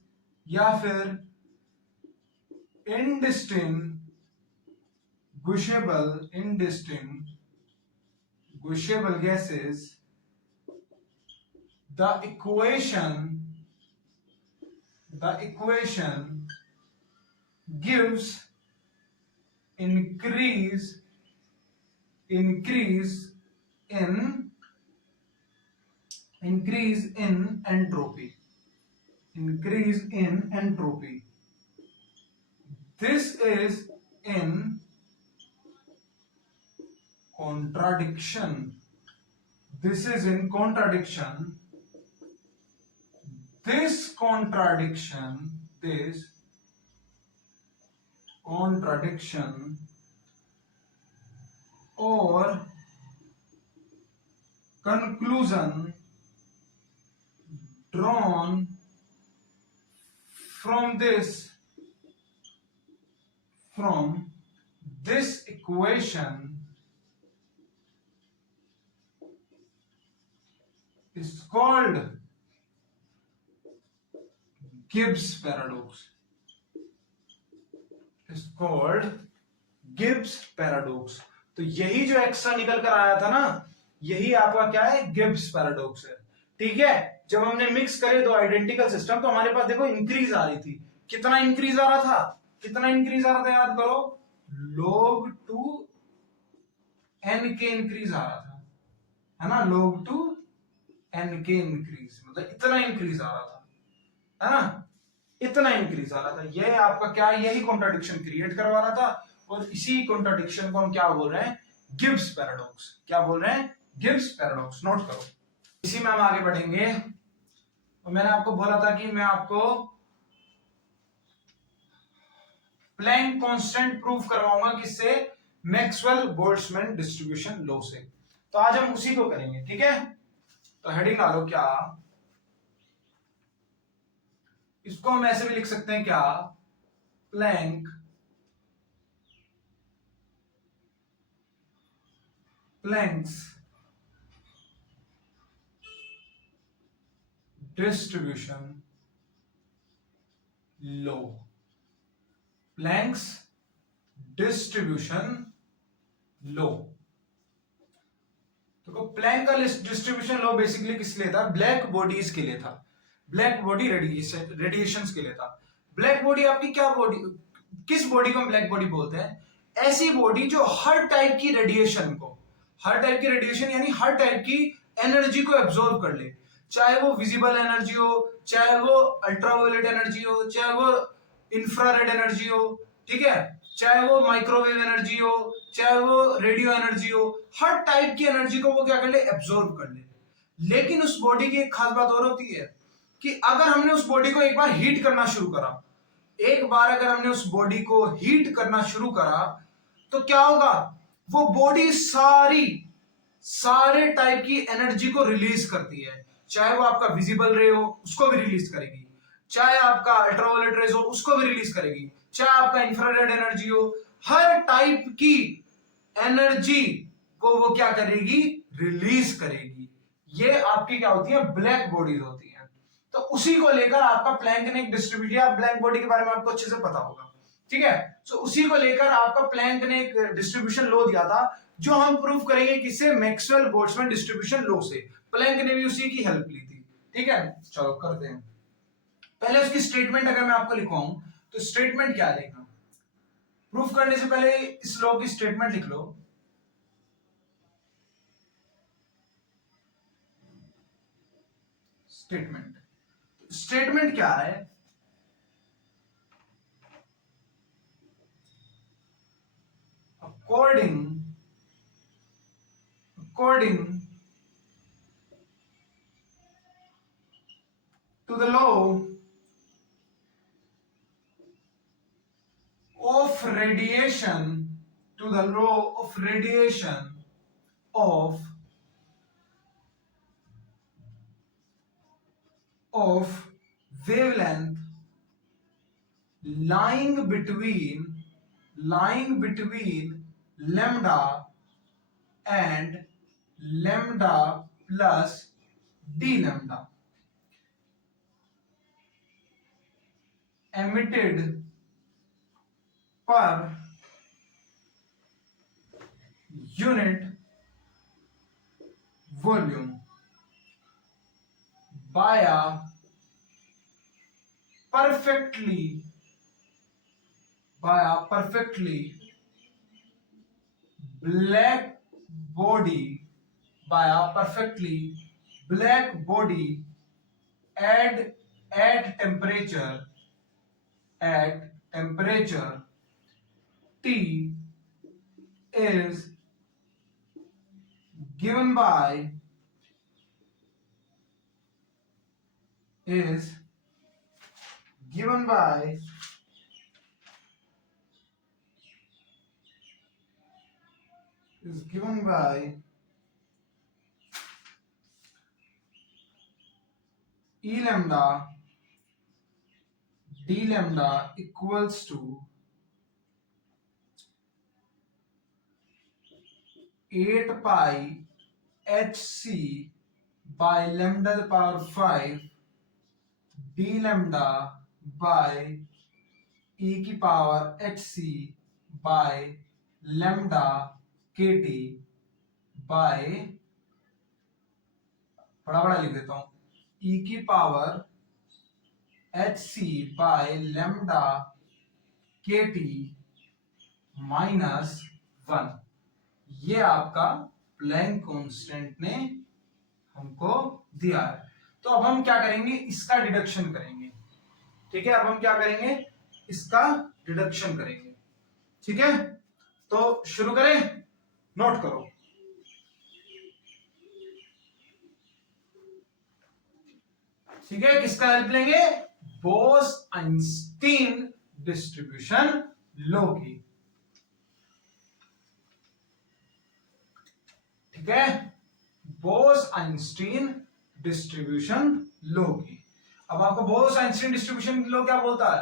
या फिर indistinguishable gases, the equation gives increase in entropy. Increase in entropy. This is in contradiction. This is in contradiction. This contradiction or conclusion drawn from this equation is called Gibbs paradox. Is called Gibbs paradox. तो यही जो एक्स्ट्रा निकल कर आया था ना, यही आपका क्या है, गिब्स पैराडॉक्स है। ठीक है, जब हमने मिक्स करे दो आइडेंटिकल सिस्टम तो हमारे पास देखो इंक्रीज आ रही थी। कितना इंक्रीज आ रहा था, कितना इंक्रीज आ रहा था, याद करो, log टू n के इंक्रीज आ रहा था, है ना, log टू n के इंक्रीज, मतलब इतना इंक्रीज आ रहा था, है ना, इतना इंक्रीज आ रहा था। ये आपका क्या है, यही कॉन्ट्राडिक्शन क्रिएट करवा रहा था। और इसी कॉन्ट्राडिक्शन को हम क्या बोल रहे हैं, गिब्स पैराडॉक्स। क्या बोल रहे हैं, गिब्स पैराडॉक्स। नोट करो, इसी में हम आगे बढ़ेंगे। और मैंने आपको बोला था कि मैं आपको प्लैंक कांस्टेंट प्रूफ करवाऊंगा, किससे, मैक्सवेल बोल्ट्जमैन डिस्ट्रीब्यूशन लॉ से। तो आज हम उसी को करेंगे, ठीक है। तो हेडिंग डालो क्या, इसको हम ऐसे भी लिख सकते हैं क्या, Planck's distribution law. Planck's distribution law. तो प्लैंक का डिस्ट्रीब्यूशन लॉ बेसिकली किस लिए था, ब्लैक बॉडीज के लिए था, ब्लैक बॉडी रेडिएशंस के लिए था। ब्लैक बॉडी आपकी क्या बॉडी, किस बॉडी को हम ब्लैक बॉडी बोलते हैं, ऐसी बॉडी जो हर टाइप की रेडिएशन को, हर टाइप की रेडिएशन यानी हर टाइप की एनर्जी को एब्जॉर्ब कर ले, चाहे वो विजिबल एनर्जी हो, चाहे वो अल्ट्रावायलेट एनर्जी हो, चाहे वो इंफ्रारेड एनर्जी हो, ठीक है, चाहे वो माइक्रोवेव एनर्जी हो, चाहे वो रेडियो एनर्जी हो, हर टाइप की एनर्जी को वो क्या कर ले, एब्जॉर्ब कर ले। लेकिन उस बॉडी की एक खास बात और होती है कि अगर हमने उस बॉडी को एक बार हीट करना शुरू करा, एक बार अगर हमने उस बॉडी को हीट करना शुरू करा तो क्या होगा, वो बॉडी सारे टाइप की एनर्जी को रिलीज करती है। चाहे वो आपका विजिबल रे हो उसको भी रिलीज करेगी, चाहे आपका अल्ट्रावायलेट रेज हो उसको भी रिलीज करेगी, चाहे आपका इंफ्रारेड एनर्जी हो, हर टाइप की एनर्जी को वो क्या करेगी, रिलीज करेगी। ये आपकी क्या होती है, ब्लैक बॉडीज होती है। तो उसी को लेकर आपका प्लैंक ने एक डिस्ट्रीब्यूट किया, ब्लैक बॉडी के बारे में आपको अच्छे से पता होगा, ठीक है। तो उसी को लेकर आपका प्लैंक ने एक डिस्ट्रीब्यूशन लॉ दिया था, जो हम प्रूफ करेंगे किससे, मैक्सवेल बोल्ट्जमैन डिस्ट्रीब्यूशन लॉ से। प्लैंक ने भी उसी की हेल्प ली थी, ठीक है। चलो करते हैं, पहले उसकी स्टेटमेंट अगर मैं आपको लिखवाऊं तो स्टेटमेंट क्या देगा, प्रूफ करने से पहले इस लॉ की स्टेटमेंट लिख लो। स्टेटमेंट क्या है, according to the law of radiation, of wavelength lying between lambda and lambda plus d lambda emitted per unit volume by a perfectly black body by a perfectly black body at temperature T is given by is given by is given by E lambda d lambda equals to 8 pi hc by lambda to the power 5 d lambda by e की power hc by lambda kt by, बड़ा बड़ा लिख देता हूं, e की power hc by lambda kt minus 1। ये आपका प्लैंक कांस्टेंट ने हमको दिया है। तो अब हम क्या करेंगे, इसका डिडक्शन करेंगे। ठीक है, अब हम क्या करेंगे, इसका डिडक्शन करेंगे। ठीक है, तो शुरू करें, नोट करो। ठीक है, किसका हेल्प लेंगे, बोस-आइंस्टीन डिस्ट्रीब्यूशन लॉ की। ठीक है, बोस-आइंस्टीन डिस्ट्रीब्यूशन लॉ की। अब आपको बोस-आइंस्टीन डिस्ट्रीब्यूशन लॉ क्या बोलता है,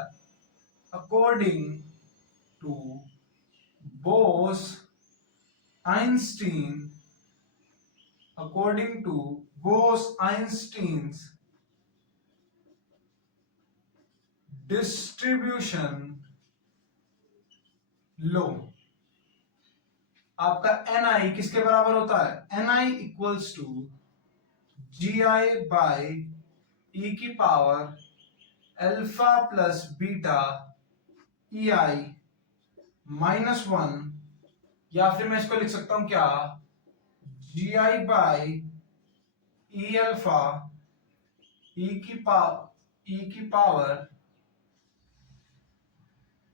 according to Bose Einstein distribution law, आपका ni किसके बराबर होता है, ni equals to gi by e की power alpha plus beta ei minus 1, या फिर मैं इसको लिख सकता हूं क्या, gi by e alpha e की power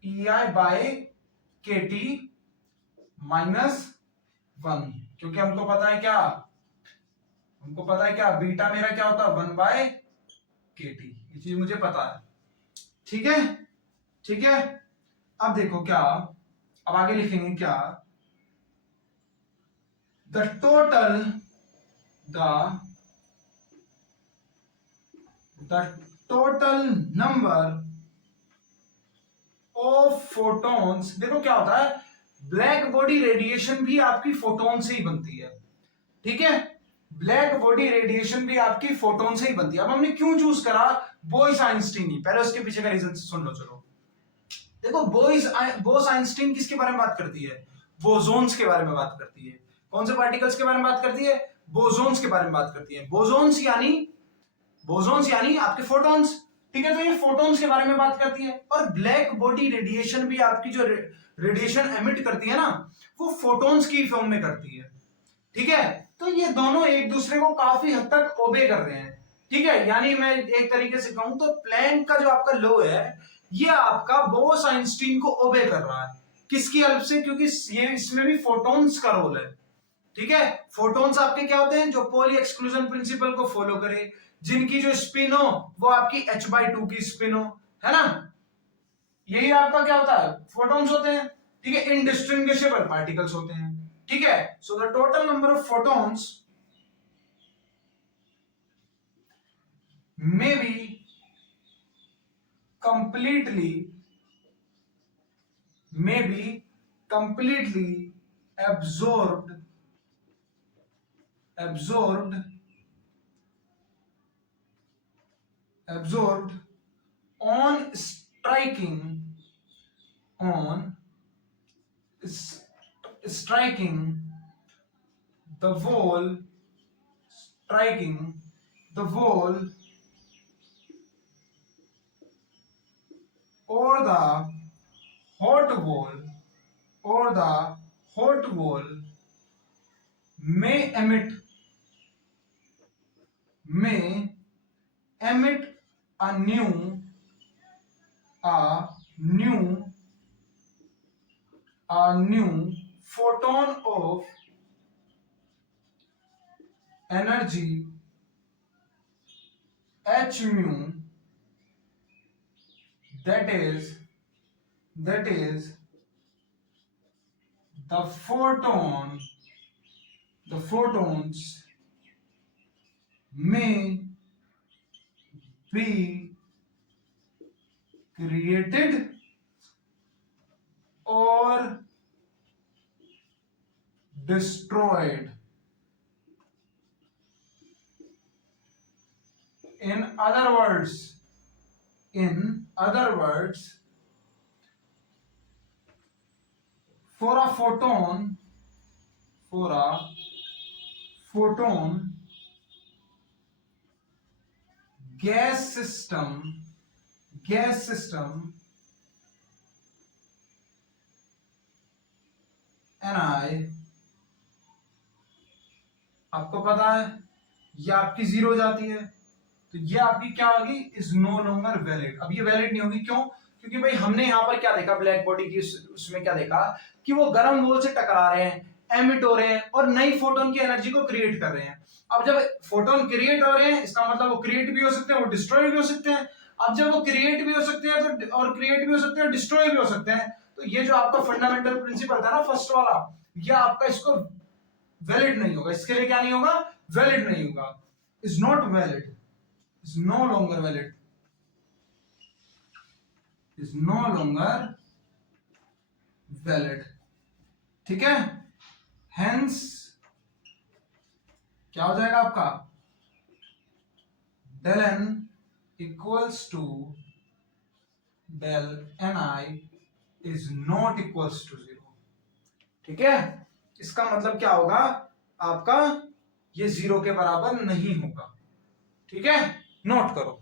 ei by kt minus 1, क्योंकि हमको पता है क्या, बीटा मेरा क्या होता है 1 बाय kt, ये चीज मुझे पता है। ठीक है, ठीक है, अब देखो क्या, अब आगे लिखेंगे क्या, the total number of photons, देखो क्या होता है, ब्लैक बॉडी रेडिएशन भी आपकी फोटोन से ही बनती है। ठीक है, ब्लैक बॉडी रेडिएशन भी आपकी फोटोन से ही बनती है। अब हमने क्यों चूज करा बोस-आइंस्टीन ही, पहले उसके पीछे का रीजन सुन लो। चलो देखो, बोस-आइंस्टीन किसके बारे में बात करती है, बोसोन्स के बारे में बात करती है। कौन से पार्टिकल्स के बारे में बात करती है, बोसोन्स के बारे में बात करती है। बोसोन्स यानी आपके फोटॉन्स। ठीक है, तो ये फोटॉन्स के बारे में बात करती है, और ब्लैक बॉडी रेडिएशन भी आपकी जो रेडिएशन एमिट करती है ना, वो फोटॉन्स की फॉर्म में करती है। ठीक है, तो ये दोनों एक दूसरे को काफी हद तक ओबे कर रहे हैं। ठीक है, यानी मैं एक तरीके से कहूं तो प्लैंक का जो आपका लॉ है, ये आपका बोस-आइंस्टीन को ओबे कर रहा है। किसकी हेल्प से, क्योंकि ये इसमें भी फोटॉन्स का रोल है। ठीक है, फोटॉन्स आपके क्या होते हैं, जो पॉली एक्सक्लूजन प्रिंसिपल को फॉलो करे, जिनकी जो स्पिन हो वो आपकी h/2 की स्पिन हो, है ना, यही आपका क्या होता है, फोटॉन्स होते हैं। ठीक है, इनडिस्टिंग्विशेबल पार्टिकल्स होते हैं। ठीक है, so the total number of photons may be completely absorbed on striking the wall or the hot wall may emit may emit a new photon of energy h mu, that is the photons may be created or destroyed. In other words, for a photon gas system Ni, आपको पता है ये आपकी जीरो हो जाती है, तो ये आपकी क्या होगी, इज नो लॉन्गर वैलिड। अब ये वैलिड नहीं होगी, क्यों? क्योंकि भाई हमने यहाँ पर क्या देखा, ब्लैक बॉडी की उसमें क्या देखा कि वो गर्म वॉल से टकरा रहे हैं, एमिट हो रहे हैं और नई फोटोन की एनर्जी को क्रिएट कर रहे हैं। अब जब फोटोन क्रिएट हो रहे हैं, इसका मतलब वो क्रिएट भी हो सकते हैं, वो डिस्ट्रॉय भी हो सकते हैं। अब जब वो क्रिएट भी हो सकते हैं तो और क्रिएट भी हो सकते हैं, डिस्ट्रॉय भी हो सकते हैं, तो ये जो आपका फंडामेंटल प्रिंसिपल था ना फर्स्ट वाला, ये आपका इसको वैलिड नहीं होगा। इसके लिए क्या नहीं होगा, वैलिड नहीं होगा, is not valid, is no longer valid, is no longer valid। ठीक है, hence क्या हो जाएगा आपका, del n equals to del ni is not equals to 0। ठीक है, इसका मतलब क्या होगा आपका, ये 0 के बराबर नहीं होगा। ठीक है, नोट करो।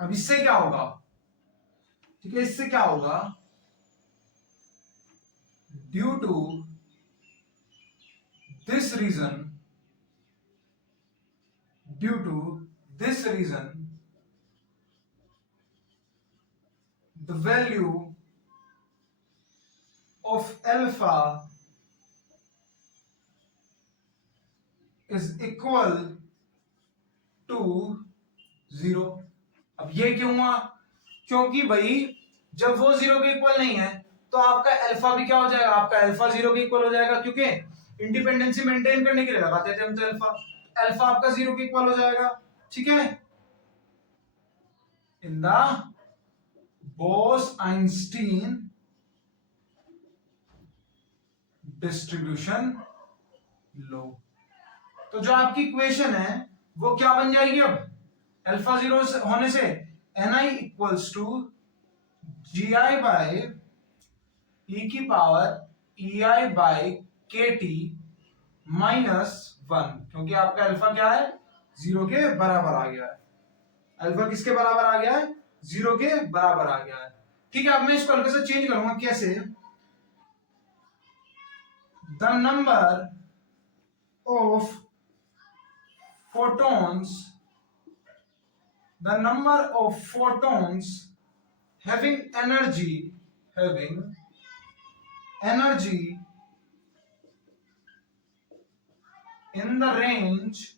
अब इससे क्या होगा, ठीक है, इससे क्या होगा, due to this reason the value of alpha is equal to 0। अब ये क्यों हुआ, क्योंकि भाई जब वो 0 के इक्वल नहीं है तो आपका अल्फा भी क्या हो जाएगा, आपका अल्फा 0 के इक्वल हो जाएगा, क्योंकि इंडिपेंडेंसी मेंटेन करने के लिए लगाते थे हम तो अल्फा आपका 0 के इक्वल हो जाएगा। ठीक है, इन द बोस-आइंस्टीन डिस्ट्रीब्यूशन लो, तो जो आपकी इक्वेशन है वो क्या बन जाएगी, अब अल्फा 0 होने से ni equals to gi by e की power ei by kt minus 1, क्योंकि आपका अल्फा क्या है, 0 के बराबर आ गया है। अल्फा किसके बराबर आ गया है, 0 के बराबर आ गया है। ठीक है, अब मैं इसको हल्का सा चेंज करूंगा, कैसे, the number of photons having energy in the range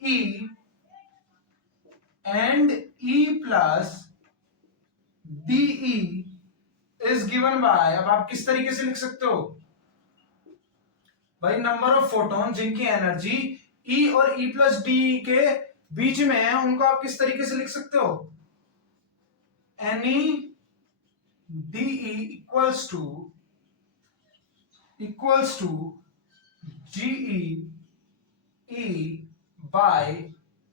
E and E plus dE is given by, अब आप किस तरीके से लिख सकते हो भाई, नंबर ऑफ फोटोन जिनकी एनर्जी E और E प्लस डी के बीच में है, उनको आप किस तरीके से लिख सकते हो, NE dE equals to GE E by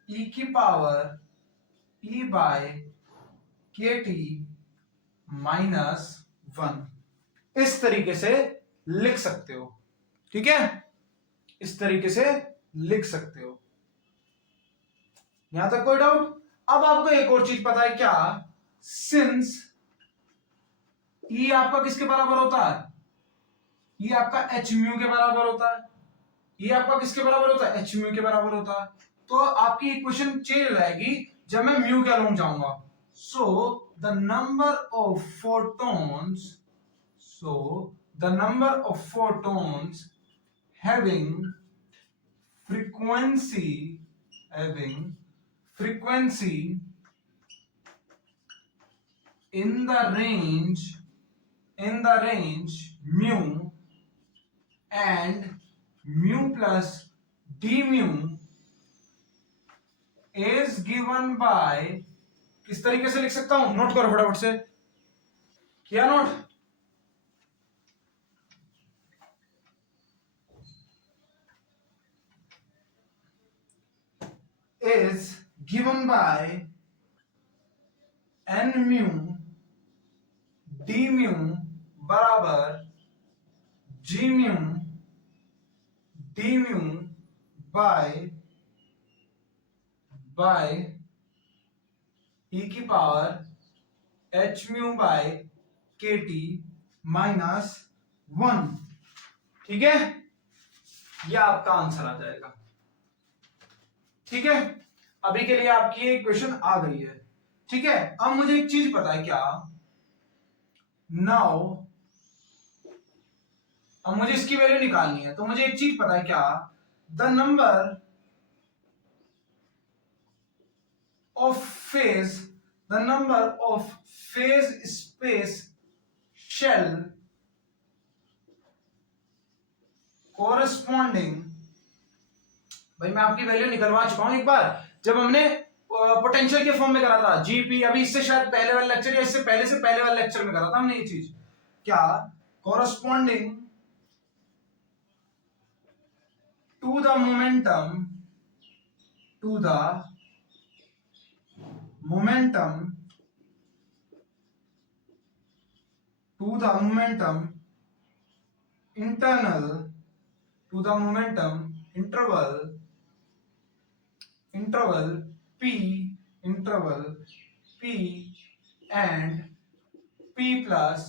E की power E by KT minus 1। इस तरीके से लिख सकते हो, ठीक है, इस तरीके से लिख सकते हो। यहां तक कोई डाउट? अब आपको एक और चीज पता है क्या? सिंस ई आपका किसके बराबर होता है? ये आपका एच म्यू के बराबर होता है। ये आपका किसके बराबर होता है? एच म्यू के बराबर होता है। तो आपकी इक्वेशन चेंज हो जाएगी जब मैं म्यू के अलोंग जाऊंगा। So the number of photons, so the number of photons having frequency, having frequency in the range mu and mu plus d mu is given by, किस तरीके से लिख सकता हूं? नोट करो फटाफट से, किया note? is given by n mu d mu बराबर g mu d mu by e की power h mu by kt minus 1, ठीक है, ये आपका आंसर आ जाएगा। ठीक है, अभी के लिए आपकी एक क्वेश्चन आ गई है। ठीक है, अब मुझे एक चीज पता है क्या? नाउ अब मुझे इसकी वैल्यू निकालनी है, तो मुझे एक चीज पता है क्या? The number of phase, the number of phase space shell corresponding, भाई मैं आपकी वैल्यू निकलवा चुका हूं एक बार, जब हमने पोटेंशियल के फॉर्म में करा था जीपी, अभी इससे शायद पहले वाले लेक्चर या इससे पहले वाले लेक्चर में करा था हमने ये चीज। क्या? Corresponding to the momentum, to the momentum, to the momentum internal, to the momentum interval, interval p, interval p and p plus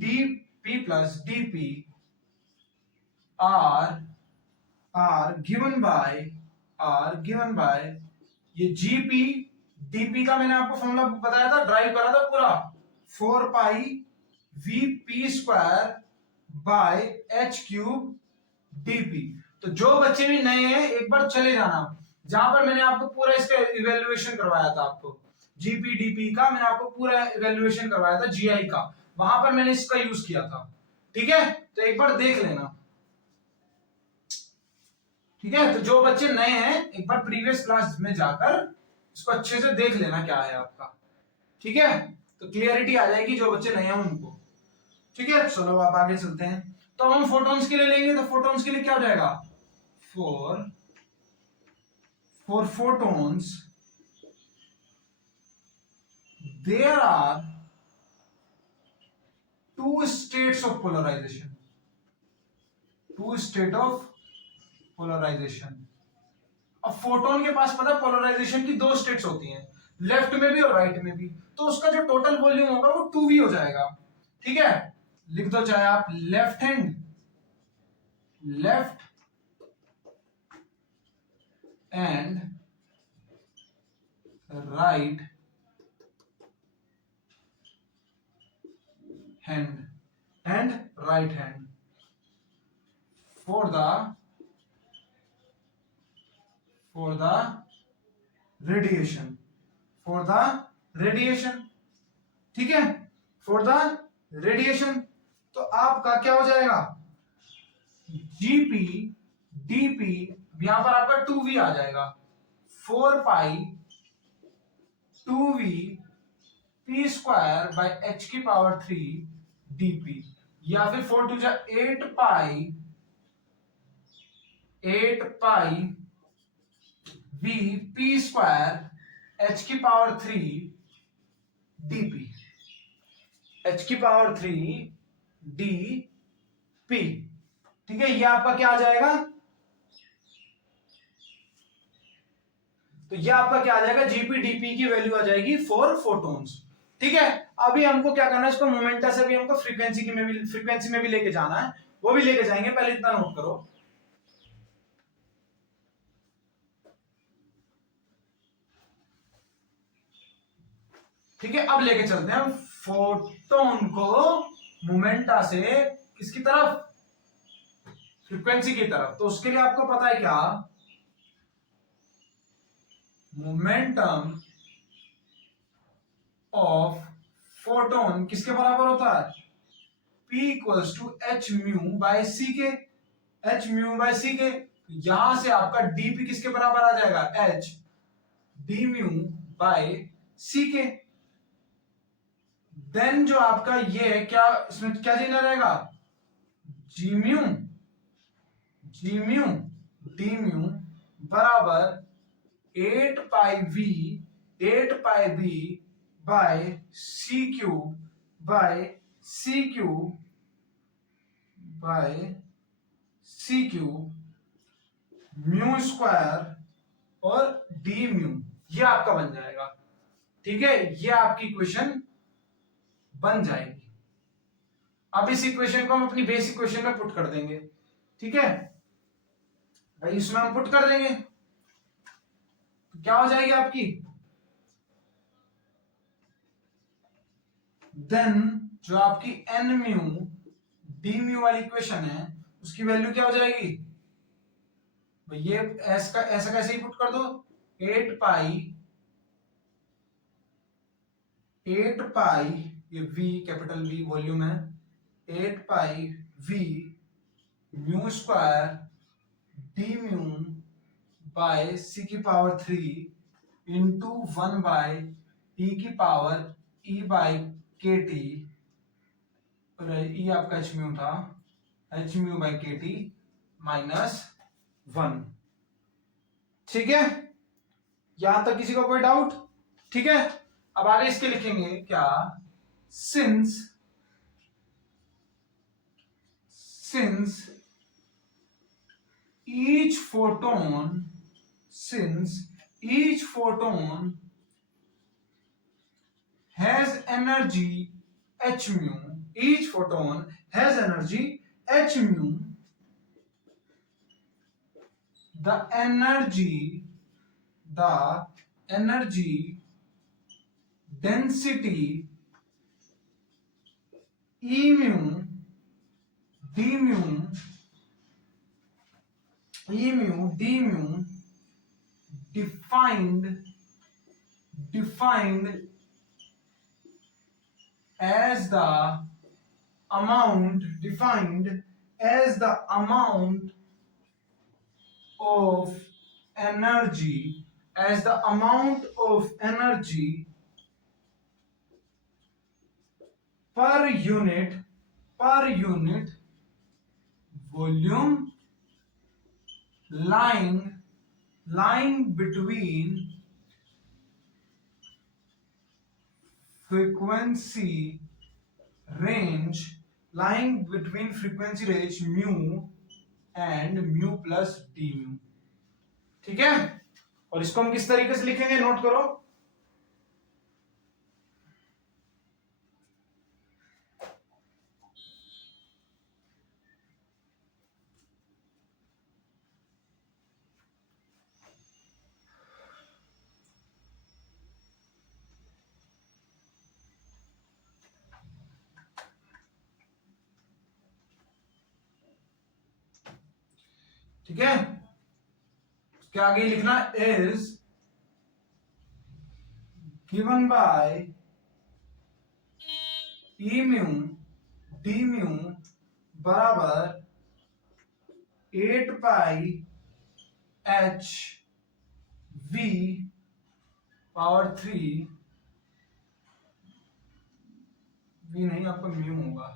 dp are given by ये gp dp का मैंने आपको फॉर्मूला बताया था, ड्राइव करा था पूरा, 4 पाई vp square by h cube dp। तो जो बच्चे भी नए हैं एक बार चले जाना, जहां पर मैंने आपको पूरा इसका इवेल्युएशन करवाया था, आपको जीपी डीपी का मैंने आपको पूरा इवेल्युएशन करवाया था, जीआई का, वहां पर मैंने इसका यूज किया था। ठीक है, तो एक बार देख लेना। ठीक है, तो जो बच्चे नए हैं एक बार प्रीवियस क्लास में जाकर इसको अच्छे से देख लेना क्या है आपका। ठीक है, तो क्लियरिटी आ जाएगी जो बच्चे नए हैं उनको। ठीक है, चलो आप आगे चलते हैं। तो हम फोटॉन्स के लिए लेंगे, तो फोटॉन्स के लिए क्या हो जाएगा? for photons there are two states of polarization, two state of polarization। अब फोटोन के पास पता पोलराइजेशन की दो स्टेट्स होती हैं, लेफ्ट में भी और राइट में भी, तो उसका जो टोटल वॉल्यूम होगा वो 2v हो जाएगा। ठीक है, लिख दो चाहे आप left hand, left and right hand and right hand for the radiation, for the radiation। ठीक है, for the radiation। तो आपका क्या हो जाएगा? जीपी डीपी, यहां पर आपका 2v आ जाएगा, 4 पाई 2v p square by h की पावर 3 dp, या फिर 4 टू जा 8 pi v p square h की पावर 3 dp, h की पावर 3 डी पी। ठीक है, ये आपका क्या आ जाएगा, तो ये आपका क्या आ जाएगा, जीपी डीपी की वैल्यू आ जाएगी फॉर फोटॉन्स। ठीक है, अभी हमको क्या करना है, इसको मोमेंटा से भी हमको फ्रीक्वेंसी में भी लेके जाना है, वो भी लेके जाएंगे, पहले इतना नोट करो। ठीक है, अब लेके चलते हैं फोटोन को मोमेंटा से किसकी तरफ, फ्रीक्वेंसी की तरफ। तो उसके लिए आपको पता है क्या, मोमेंटम ऑफ फोटोन किसके बराबर होता है, P equals to H mu by C K, H mu by C के। यहां से आपका dp किसके बराबर आ जाएगा, h D mu by C के। देन जो आपका ये क्या, इसमें क्या चिन्ह रहेगा, जी म्यू डी म्यू बराबर 8 pi B by C cube by C cube by C cube mu square और डी म्यू, ये आपका बन जाएगा। ठीक है, ये आपकी इक्वेशन बन जाएगी। अब इस इक्वेशन को हम अपनी बेसिक इक्वेशन में पुट कर देंगे। ठीक है भाई, इसमें हम पुट कर देंगे तो क्या हो जाएगी आपकी, देन जो आपकी एन म्यू डी म्यू वाली इक्वेशन है उसकी वैल्यू क्या हो जाएगी, ये ऐसा कैसे ही पुट कर दो, 8 पाई ये v कैपिटल V वॉल्यूम है, 8 pi v mu square D mu by C की पावर 3 इंटू 1 बाय e की power e by K T, और e आपका एच म्यू था, H mu by K T minus 1। ठीक है, यहां तक किसी को कोई डाउट। ठीक है, अब आगे इसके लिखेंगे क्या, since each photon has energy h mu, each photon has energy h mu, the energy density e mu d mu defined as the amount of energy per unit volume lying between frequency range mu and mu plus d mu। ठीक है, और इसको हम किस तरीके से लिखेंगे, नोट करो। ठीक है, उसके आगे लिखना is given by E mu D mu बराबर 8 pi H we power 3, we नहीं आपका म्यू होगा।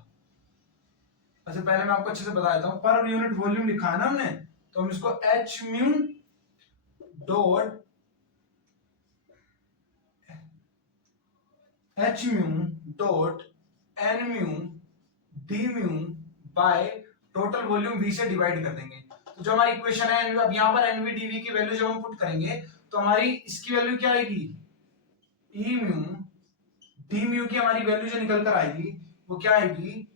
अच्छा, पहले मैं आपको अच्छे से बता देता हूं, पर यूनिट वॉल्यूम लिखा है ना हमने, तो हम इसको H mu dot N mu D mu by total volume v से डिवाइड कर देंगे। तो जो हमारी इक्वेशन है, अब यहाँ पर एनवी डीवी की वैल्यू जब हम पुट करेंगे तो हमारी इसकी वैल्यू क्या आएगी, ई म्यू डी म्यू की हमारी वैल्यू जो निकल कर आएगी वो क्या आएगी,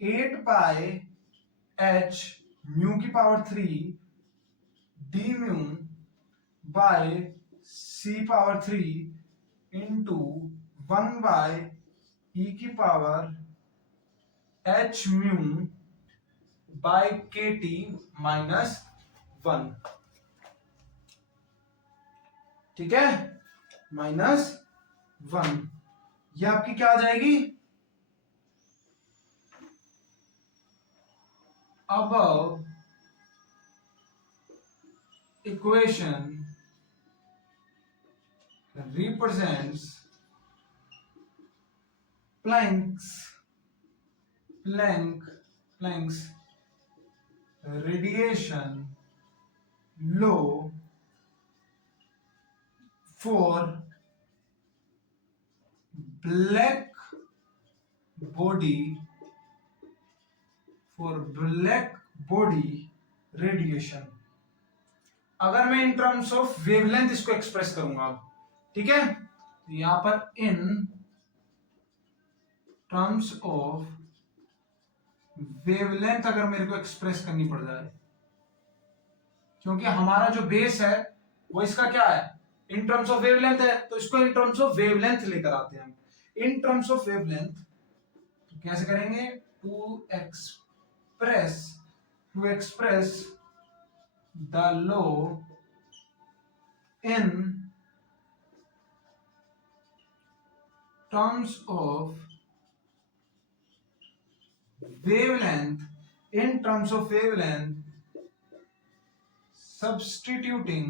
8 पाई एच म्यू की power 3 D mu by C power 3 into 1 by E की power H mu by K T minus 1। ठीक है, माइनस 1। ये आपकी क्या आ जाएगी, above equation represents Planck's radiation law for black body radiation. अगर मैं इन टर्म्स ऑफ वेवलेंथ इसको एक्सप्रेस करूंगा अब, ठीक है, तो यहां पर इन टर्म्स ऑफ वेवलेंथ अगर मेरे को एक्सप्रेस करनी पड़ जाए, क्योंकि हमारा जो बेस है वो इसका क्या है, इन टर्म्स ऑफ वेवलेंथ है, तो इसको इन टर्म्स ऑफ वेवलेंथ लेकर आते हैं हम। इन टर्म्स ऑफ वेवलेंथ तो कैसे करेंगे, to express the law in terms of wavelength, substituting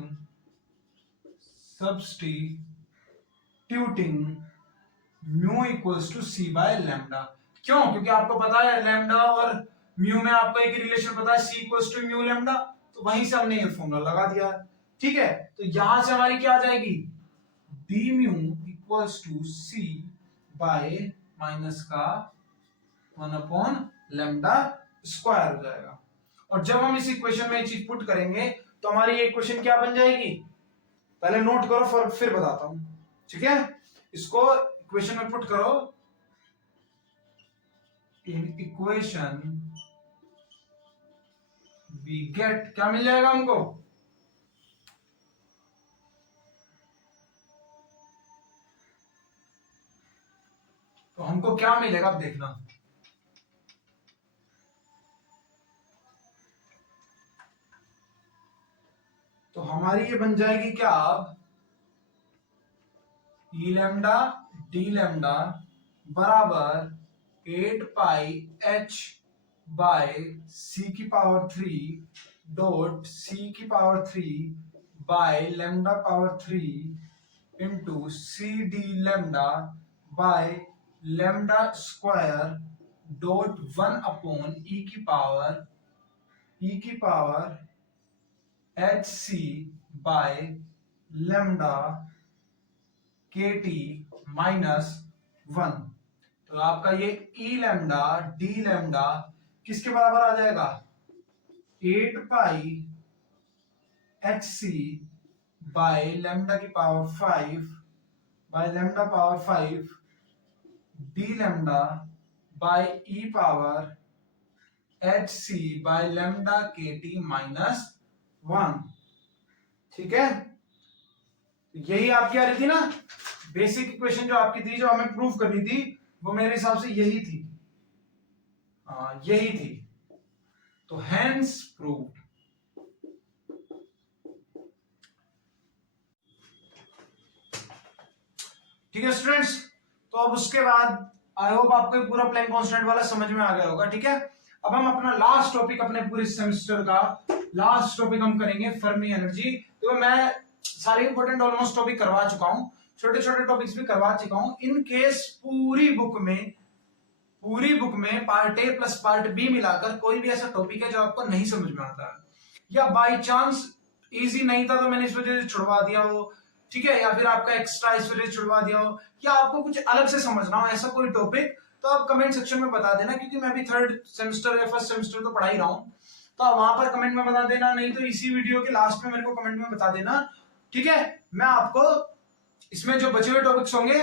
mu equals to c by lambda। क्यों, क्योंकि आपको पता है लैम्डा और म्यू में आपको एक रिलेशन पता है, c equals to mu lambda, तो वहीं से हमने ये फॉर्मूला लगा दिया। ठीक है, तो यहां से हमारी क्या आ जाएगी, D mu equals to C by minus का 1 अपॉन लैम्डा स्क्वायर हो जाएगा। और जब हम इस इक्वेशन में ये चीज पुट करेंगे तो हमारी ये इक्वेशन क्या बन जाएगी, पहले नोट करो फिर बताता हूं। ठीक है, इसको इक्वेशन में पुट करो, इन इक्वेशन वी गेट, क्या मिल जाएगा हमको, तो हमको क्या मिलेगा अब देखना, तो हमारी ये बन जाएगी क्या, ई लैम्डा डी लैम्डा बराबर 8 पाई एच बाय सी की पावर 3 डॉट सी की power 3 by lambda power 3 into C D lambda by lambda square dot 1 upon E की power H C by lambda K T minus 1। तो आपका ये ई लैम्डा डी लैम्डा किसके बराबर आ जाएगा, 8 pi H C by lambda की power 5 by lambda power 5 D lambda by E power H C by lambda K T minus 1। ठीक है, यही आपकी आ रही थी ना बेसिक इक्वेशन जो आपकी थी, जो हमें प्रूव करनी थी, वो मेरे हिसाब से यही थी, यही थी, तो हेंस प्रूव्ड। ठीक है स्टूडेंट्स, तो अब उसके बाद आई होप आपको पूरा प्लैंक कांस्टेंट वाला समझ में आ गया होगा। ठीक है, अब हम अपना लास्ट टॉपिक, अपने पूरे सेमेस्टर का लास्ट टॉपिक हम करेंगे फर्मी एनर्जी। तो मैं सारे इंपॉर्टेंट ऑलमोस्ट टॉपिक करवा चुका हूं, छोटे छोटे टॉपिक्स भी करवा चुका हूं। इन केस पूरी बुक में part A plus part B मिलाकर कोई भी ऐसा टॉपिक है जो आपको नहीं समझ में आता है या बाय चांस इजी नहीं था तो मैंने इस वजह से छुड़वा दिया हो, ठीक है, या फिर आपका एक्स्ट्रा इस वजह से छुड़वा दिया हो, या आपको कुछ अलग से समझना हो, ऐसा कोई टॉपिक तो आप कमेंट सेक्शन में बता देना, क्योंकि मैं भी थर्ड सेमेस्टर या फर्स्ट सेमेस्टर तो पढ़ा ही रहा हूँ, तो आप वहां पर कमेंट में बता देना, नहीं तो इसी वीडियो के लास्ट में मेरे को कमेंट में बता देना, ठीक है। मैं आपको इसमें जो बचे हुए टॉपिक्स होंगे,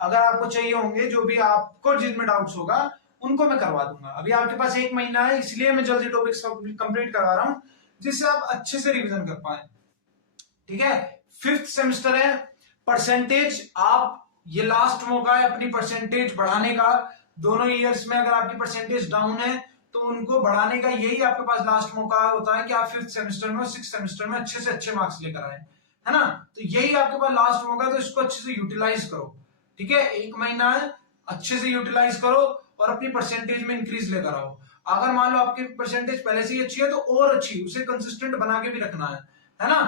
अगर आपको चाहिए होंगे, जो भी आपको जिनमें डाउट्स होगा उनको मैं करवा दूंगा। अभी आपके पास 1 महीना है, इसलिए मैं जल्दी टॉपिक्स कंप्लीट करवा रहा हूँ, जिससे आप अच्छे से रिवीजन कर पाए, ठीक है। 5th सेमेस्टर है। परसेंटेज, आप ये लास्ट मौका है अपनी परसेंटेज बढ़ाने का। दोनों ईयर्स में अगर आपकी परसेंटेज डाउन है तो उनको बढ़ाने का यही आपके पास लास्ट मौका होता है कि आप 5th सेमेस्टर में और 6th सेमेस्टर में अच्छे से अच्छे मार्क्स लेकर आए, है ना। तो यही आपके पास लास्ट मौका है, तो इसको अच्छे से यूटिलाइज करो, ठीक है। 1 महीना है, अच्छे से यूटिलाइज करो और अपनी परसेंटेज में इंक्रीज लेकर आओ। अगर मान लो आपकी परसेंटेज पहले से ही अच्छी है तो और अच्छी, उसे कंसिस्टेंट बना के भी रखना है ना,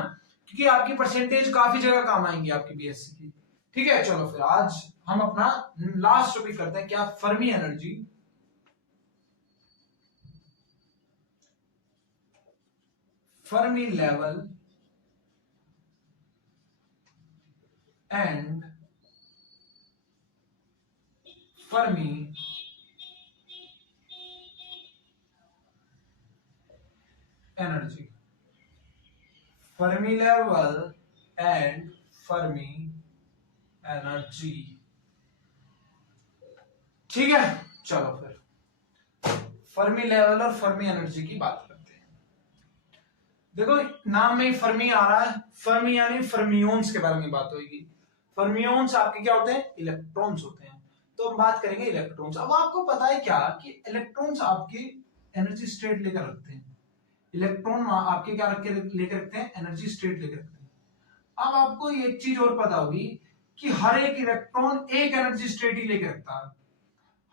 क्योंकि आपकी परसेंटेज काफी जगह काम आएंगी आपकी बीएससी की, ठीक है। चलो फिर आज हम अपना लास्ट टॉपिक करते हैं, क्या, Fermi energy. Fermi level and Fermi energy. Fermi level and Fermi energy, ठीक है। चलो फिर फर्मी लेवल और फर्मी एनर्जी की बात करते हैं। देखो नाम में फर्मी आ रहा है, फर्मी यानी फर्मियोन्स के बारे में बात होगी। फर्मियोन्स आपके क्या होते हैं, इलेक्ट्रॉन्स होते हैं। तो हम बात करेंगे इलेक्ट्रॉन्स। अब आपको पता है क्या कि इलेक्ट्रॉन्स आपकी एनर्जी स्टेट लेकर रखते हैं। इलेक्ट्रॉन आपके क्या लेकर रखते हैं, एनर्जी स्टेट लेकर रखते हैं। अब आपको एक चीज और पता होगी कि हर एक इलेक्ट्रॉन एक एनर्जी स्टेट ही लेकर रखता है।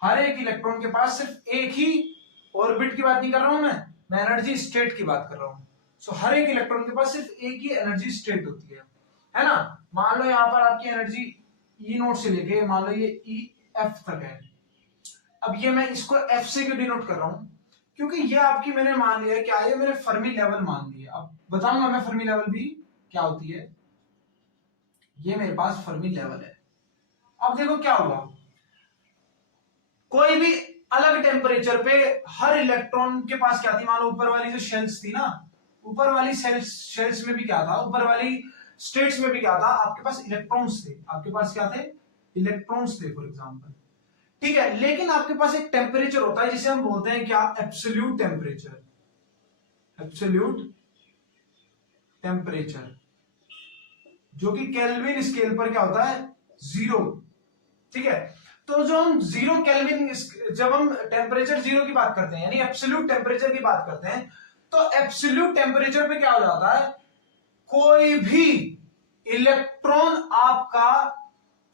हर एक इलेक्ट्रॉन के पास सिर्फ एक ही ऑर्बिट की बात नहीं कर रहा हूं मैं एनर्जी स्टेट की बात कर रहा हूं। सो हर एक इलेक्ट्रॉन के पास सिर्फ एक ही एनर्जी स्टेट होती है ना। मान लो यहाँ पर आपकी एनर्जी E0 से लेके मान लो ये EF तक है। अब ये मैं इसको F से क्यों डिनोट कर रहा हूं, क्योंकि ये आपकी मैंने मान लिया क्या है, मैंने फर्मी लेवल मान लिया। अब बताऊंगा मैं फर्मी लेवल भी क्या होती है। ये मेरे पास फर्मी लेवल है। अब देखो क्या हुआ, कोई भी अलग टेम्परेचर पे हर इलेक्ट्रॉन के पास क्या थी, मान लो ऊपर वाली जो शेल्स थी ना, ऊपर वाली शेल्स में भी क्या था, ऊपर वाली स्टेट्स में भी क्या था, आपके पास इलेक्ट्रॉन्स थे। आपके पास क्या थे, इलेक्ट्रॉन्स थे फॉर एग्जांपल, ठीक है। लेकिन आपके पास एक टेम्परेचर होता है जिसे हम बोलते हैं क्या, एब्सोल्यूट टेम्परेचर। एब्सोल्यूट टेम्परेचर जो कि केल्विन स्केल पर क्या होता है, 0, ठीक है। तो जो हम 0 केल्विन, जब हम टेम्परेचर 0 की बात करते हैं यानी एब्सोल्यूट टेम्परेचर की बात करते हैं, तो एब्सोल्यूट टेम्परेचर पे क्या हो जाता है, कोई भी इलेक्ट्रॉन आपका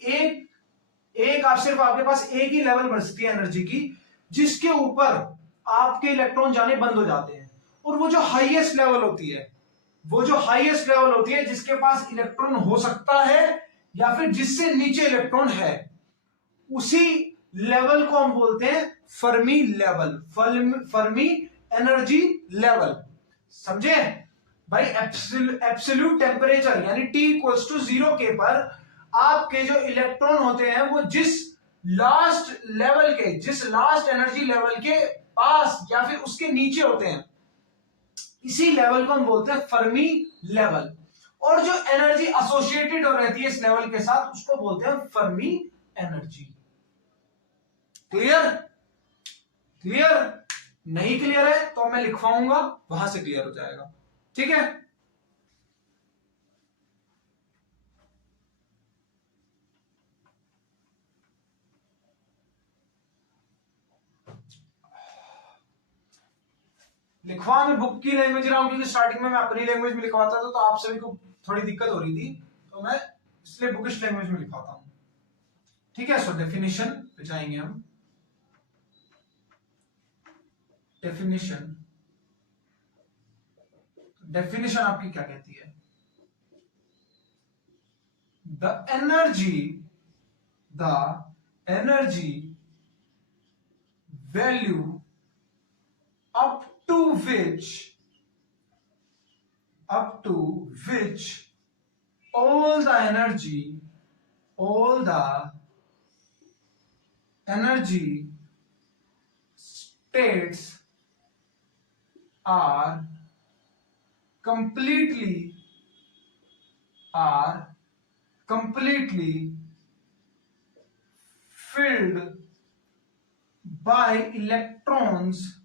एक आप सिर्फ आपके पास एक ही लेवल बढ़ सकती है एनर्जी की, जिसके ऊपर आपके इलेक्ट्रॉन जाने बंद हो जाते हैं। और वो जो हाईएस्ट लेवल होती है, वो जो हाईएस्ट लेवल होती है जिसके पास इलेक्ट्रॉन हो सकता है या फिर जिससे नीचे इलेक्ट्रॉन है, उसी लेवल को हम बोलते हैं Fermi level, Fermi energy level. समझे भाई, एब्सोल्यूट टेम्परेचर यानी T इक्वल्स टू 0 के पर आपके जो इलेक्ट्रॉन होते हैं वो जिस लास्ट लेवल के, जिस लास्ट एनर्जी लेवल के पास या फिर उसके नीचे होते हैं, इसी लेवल को हम बोलते हैं फर्मी लेवल। और जो एनर्जी एसोसिएटेड हो रहती है इस लेवल के साथ उसको बोलते हैं फर्मी एनर्जी। क्लियर, क्लियर, नहीं क्लियर है तो मैं लिखवाऊंगा, वहां से क्लियर हो जाएगा, ठीक है। लिखवा मैं बुक की लैंग्वेज रहा हूं, क्योंकि स्टार्टिंग में मैं अपनी लैंग्वेज में लिखवाता था तो आप सभी को थोड़ी दिक्कत हो रही थी, तो मैं इसलिए बुकिश लैंग्वेज में लिखवाता हूं, ठीक है। सो डेफिनेशन पे जाएंगे हम। डेफिनेशन, डेफिनेशन आपकी क्या कहती है, the energy value up to which all the energy states are completely are completely filled by electrons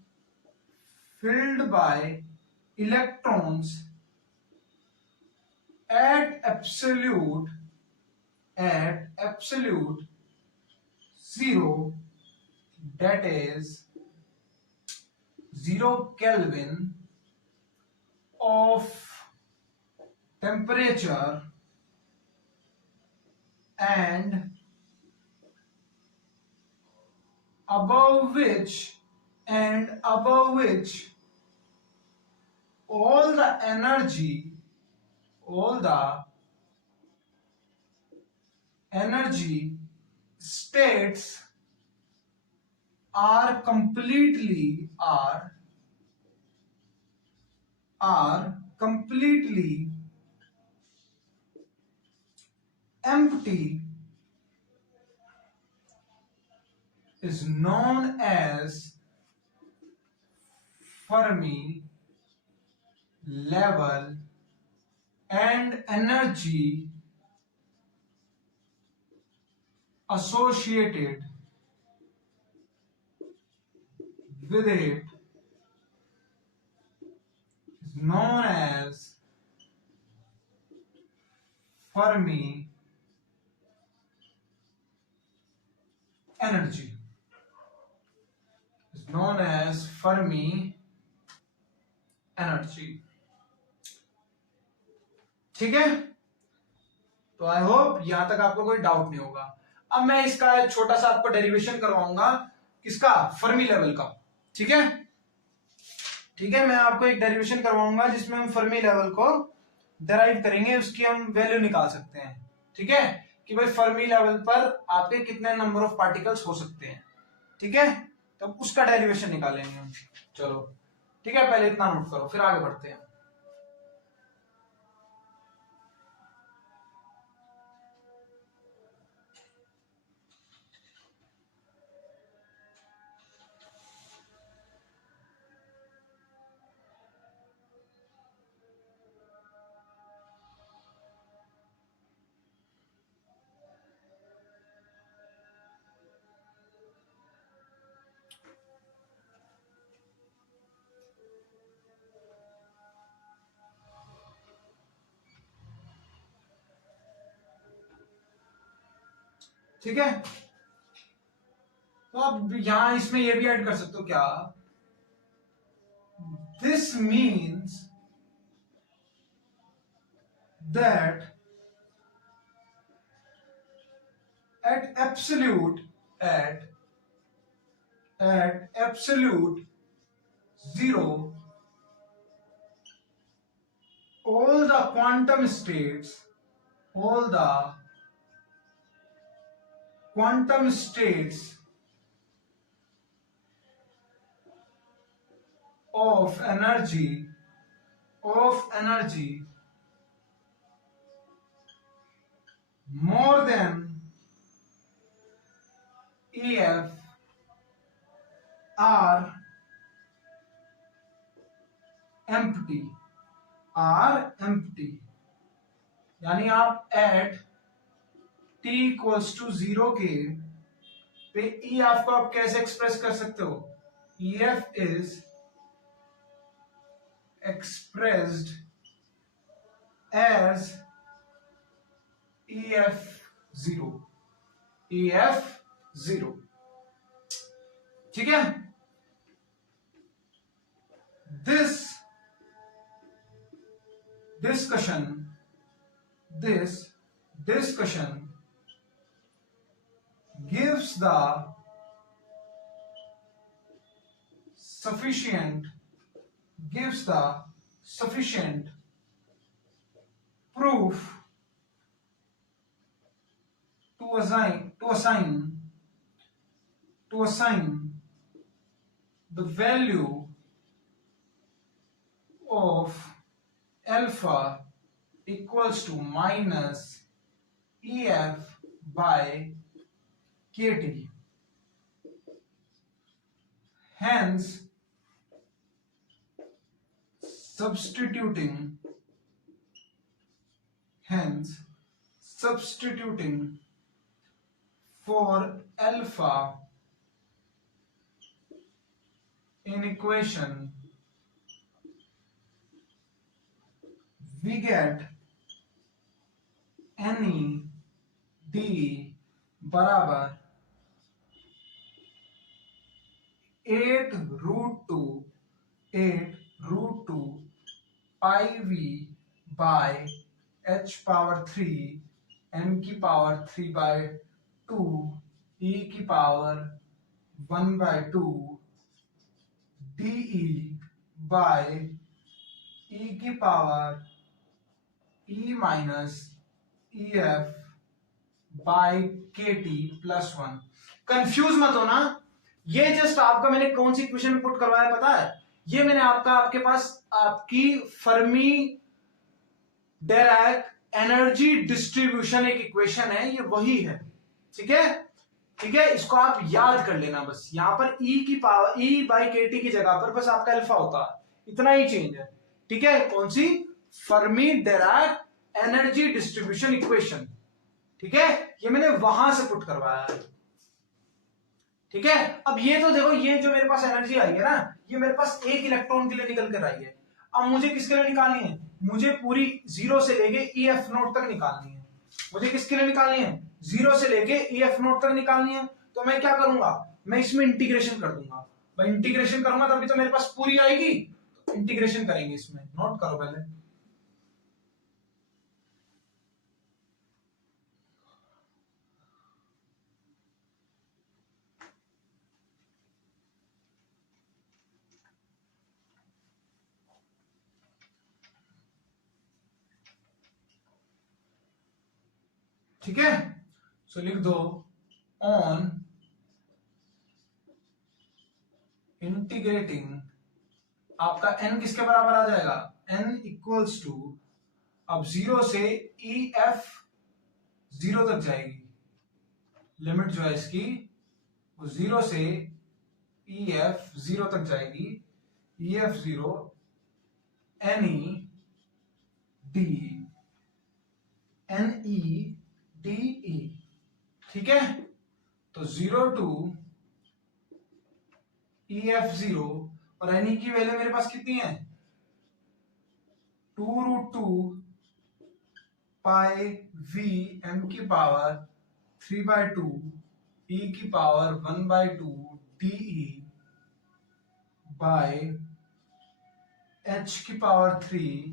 filled by electrons at absolute zero, that is 0 Kelvin of temperature, and above which all the energy states are completely empty, is known as Fermi level, and energy associated with it is known as Fermi energy. Is known as Fermi energy. ठीक है, तो आई होप यहां तक आपको कोई डाउट नहीं होगा। अब मैं इसका एक छोटा सा आपको डेरिवेशन करवाऊंगा, किसका? फर्मी लेवल का। ठीक है, ठीक है, मैं आपको एक डेरिवेशन करवाऊंगा जिसमें हम फर्मी लेवल को डेराइव करेंगे, उसकी हम वैल्यू निकाल सकते हैं। ठीक है, कि भाई फर्मी लेवल पर आपके कितने नंबर ऑफ पार्टिकल्स हो सकते हैं। ठीक है, तो उसका डेरिवेशन निकालेंगे हम। चलो ठीक है, पहले इतना नोट करो, फिर आगे बढ़ते हैं। ठीक है, तो अब यहां इसमें ये भी ऐड कर सकते हो क्या? This means that at absolute zero, all the quantum states of energy more than EF are empty, यानी आप एट t इक्वल्स टू 0 के पे ई आपको आप कैसे एक्सप्रेस कर सकते हो? EF is expressed as EF0, EF0। ठीक है, this discussion gives the sufficient proof to assign the value of alpha equals to minus EF by KT, hence substituting for alpha in equation we get any d बराबर 8 root 2 pi v by h power 3 n की पावर 3 by 2 e की power 1 by 2 de by e की power e minus ef by kt plus 1। Confuse मत होना, ये जस्ट आपका मैंने कौन सी इक्वेशन में पुट करवाया पता है? ये मैंने आपके पास आपकी फर्मी डिराक एनर्जी डिस्ट्रीब्यूशन एक इक्वेशन है, ये वही है। ठीक है, ठीक है, इसको आप याद कर लेना बस। यहां पर e की पावर e बाई के टी की जगह पर बस आपका अल्फा होता है, इतना ही चेंज है। ठीक है, कौन सी? Fermi Dirac energy distribution equation. ठीक है, ये मैंने वहां से पुट करवाया है। ठीक है, अब ये तो देखो, ये जो मेरे पास एनर्जी आई है ना, ये मेरे पास एक इलेक्ट्रॉन के लिए निकल कर आई है। अब मुझे किसके लिए निकालनी है? मुझे पूरी जीरो से लेके ई एफ नोट तक निकालनी है। मुझे किसके लिए निकालनी है? जीरो से लेके ई एफ नोट तक निकालनी है। तो मैं क्या करूंगा? मैं इसमें इंटीग्रेशन कर दूंगा। मैं इंटीग्रेशन करूंगा तभी तो मेरे पास पूरी आएगी। तो इंटीग्रेशन करेंगे इसमें, नोट करो पहले। ठीक है, सो लिख दो ऑन इंटीग्रेटिंग, आपका n किसके बराबर आ जाएगा? n इक्वल्स टू, अब जीरो से ई एफ जीरो तक जाएगी, लिमिट जो है इसकी वो जीरो से ई एफ जीरो तक जाएगी। E F zero N E D N E D E. ठीक है, तो zero to E F zero, और एन ई की वैल्यू मेरे पास कितनी है? 2√2 पाई वी एम की पावर 3/2 e की पावर 1/2 de बाय h की पावर 3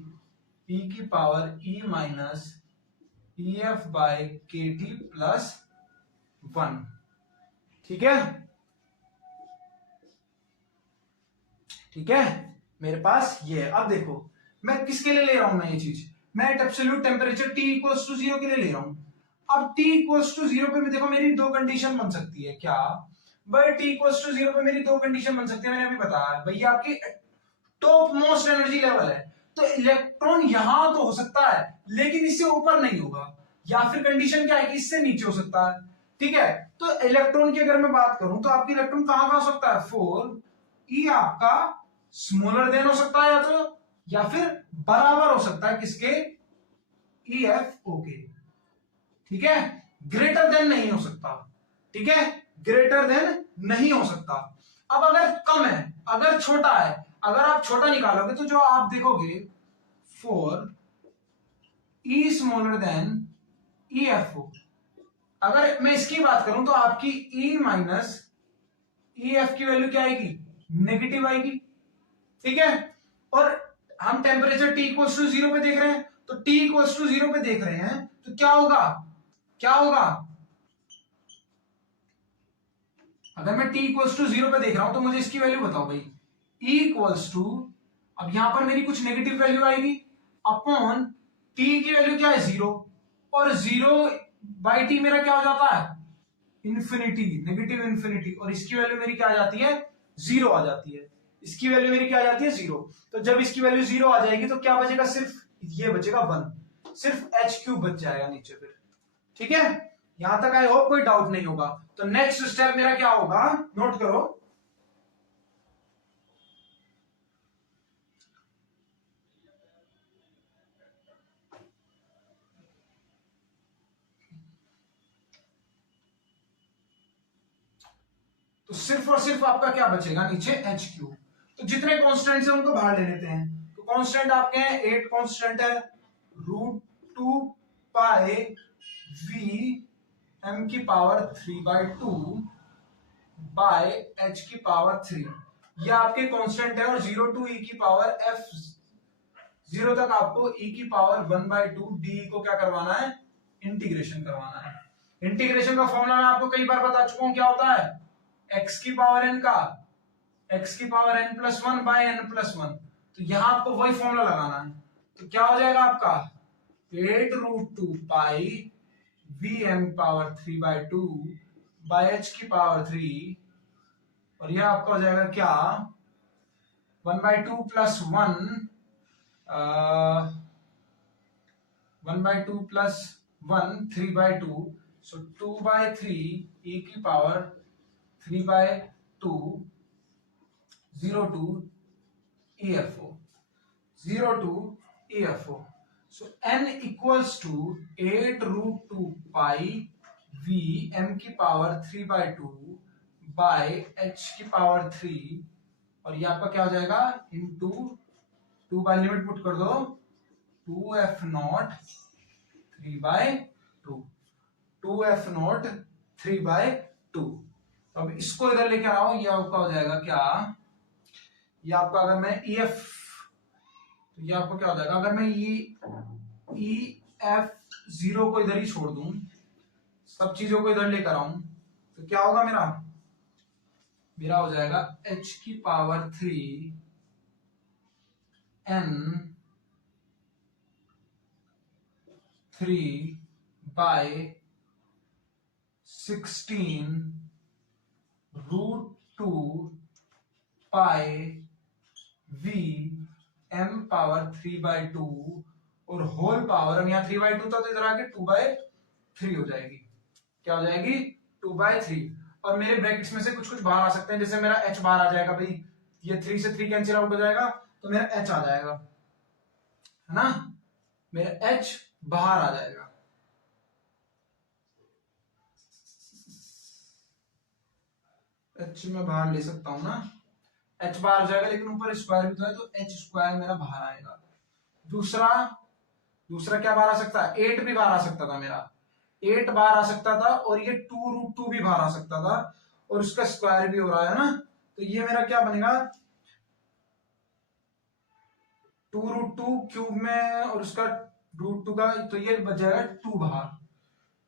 e की power e minus E F by K T plus 1। ठीक है, ठीक है, मेरे पास ये है। अब देखो मैं किसके लिए ले रहा हूं, मैं ये चीज मैं absolute temperature T equals to 0 के लिए ले रहा हूं। अब T इक्वल्स टू 0 पे देखो मेरी दो कंडीशन बन सकती है। क्या भाई? T इक्वल्स टू 0 पे मेरी दो कंडीशन बन सकती है, मैंने अभी बताया। भैया आपकी टॉप मोस्ट एनर्जी लेवल है, तो इलेक्ट्रॉन यहां तो हो सकता है लेकिन इससे ऊपर नहीं होगा, या फिर कंडीशन क्या है कि इससे नीचे हो सकता है। ठीक है, तो इलेक्ट्रॉन की अगर मैं बात करूं तो आपकी इलेक्ट्रॉन कहां हो सकता है? 4e आपका स्मॉलर देन हो सकता है, या फिर बराबर हो सकता है किसके? ई एफ ओ के। ठीक है, ग्रेटर देन नहीं हो सकता। ठीक है, ग्रेटर देन नहीं हो सकता। अब अगर कम है, अगर छोटा है, अगर आप छोटा निकालोगे तो जो आप देखोगे 4 E smaller than E F O. अगर मैं इसकी बात करूं तो आपकी ई माइनस ई एफ की वैल्यू क्या आएगी? नेगेटिव आएगी। ठीक है, और हम टेम्परेचर T इक्वल्स टू 0 पे देख रहे हैं, तो T इक्वल्स टू 0 पे देख रहे हैं तो क्या होगा? क्या होगा? अगर मैं T इक्वल्स टू 0 पे देख रहा हूं तो मुझे इसकी वैल्यू बताओ भाई। E इक्वल्स टू, अब यहां पर मेरी कुछ नेगेटिव वैल्यू आएगी अपॉन T की वैल्यू क्या है? 0, और 0 बाई टी मेरा क्या हो जाता है? इंफिनिटी, नेगेटिव इंफिनिटी, और इसकी वैल्यू मेरी क्या आ जाती है? 0 आ जाती है। इसकी वैल्यू मेरी क्या आ जाती है? 0। तो जब इसकी वैल्यू 0 आ जाएगी तो क्या बचेगा? सिर्फ ये बचेगा 1, सिर्फ h क्यूब बच जाएगा नीचे फिर। ठीक है, यहां तक आई होप कोई डाउट नहीं होगा। तो नेक्स्ट स्टेप मेरा क्या होगा? नोट करो, तो सिर्फ और सिर्फ आपका क्या बचेगा नीचे एच क्यूब। तो जितने कांस्टेंट है उनको बाहर ले लेते हैं। तो कांस्टेंट आपके हैं 8 कांस्टेंट है, √2 पाई वी एम की पावर 3/2 बाय एच की पावर 3, ये आपके कांस्टेंट है। और 0 टू ई की पावर एफ 0 तक आपको e की पावर 1/2 डी को क्या करवाना है, इंटीग्रेशन करवाना है। इंटीग्रेशन का फॉर्मूला मैं आपको कई बार बता चुका हूं, क्या होता है, x की पावर n का x की पावर n+1 बाय n+1। तो यहां आपको वही फॉर्मूला लगाना है। तो क्या हो जाएगा आपका 8√2 pi V M power 3/2 by h की पावर 3, और यह आपका हो जाएगा क्या 1/2 प्लस 1 1/2 प्लस 1 3/2, so 2/3 e की power 3/2 02 EFO 02 EFO। so n equals to 8√2 pi v m की पावर 3/2 बाय h की पावर 3, और ये आपका क्या हो जाएगा इनटू 2 बाय लिमिट पुट कर दो 2f0 3/2 2f0 3/2। अब इसको इधर लेके आओ, ये आपका हो जाएगा क्या, ये आपका अगर मैं EF, तो ये आपको क्या हो जाएगा अगर मैं EF0 को इधर ही छोड़ दूं, सब चीजों को इधर लेकर आऊं, तो क्या होगा मेरा हो जाएगा h की पावर 3 n 3 बाय 16 √2 पाई v m पावर 3/2 और होल पावर, हम यहाँ 3/2 था तो इधर आके 2/3 हो जाएगी। क्या हो जाएगी 2/3। और मेरे ब्रैकेट्स में से कुछ कुछ बाहर आ सकते हैं, जैसे मेरा h बाहर आ जाएगा भाई, ये 3 से 3 कैंसिल आउट हो जाएगा तो मेरा h आ जाएगा, है ना, मेरा h बाहर आ जाएगा। h में बाहर ले सकता हूं ना, h बाहर हो जाएगा, लेकिन ऊपर स्क्वायर भी तो है तो h स्क्वायर मेरा बाहर आएगा। दूसरा क्या बाहर आ सकता है, 8 भी बाहर आ सकता था, मेरा 8 बाहर आ सकता था, और ये 2√2 भी बाहर आ सकता था, और उसका स्क्वायर भी हो रहा है ना, तो ये मेरा क्या बनेगा 2√2 क्यूब में और उसका √2 का, तो ये बच जाएगा 2 बाहर,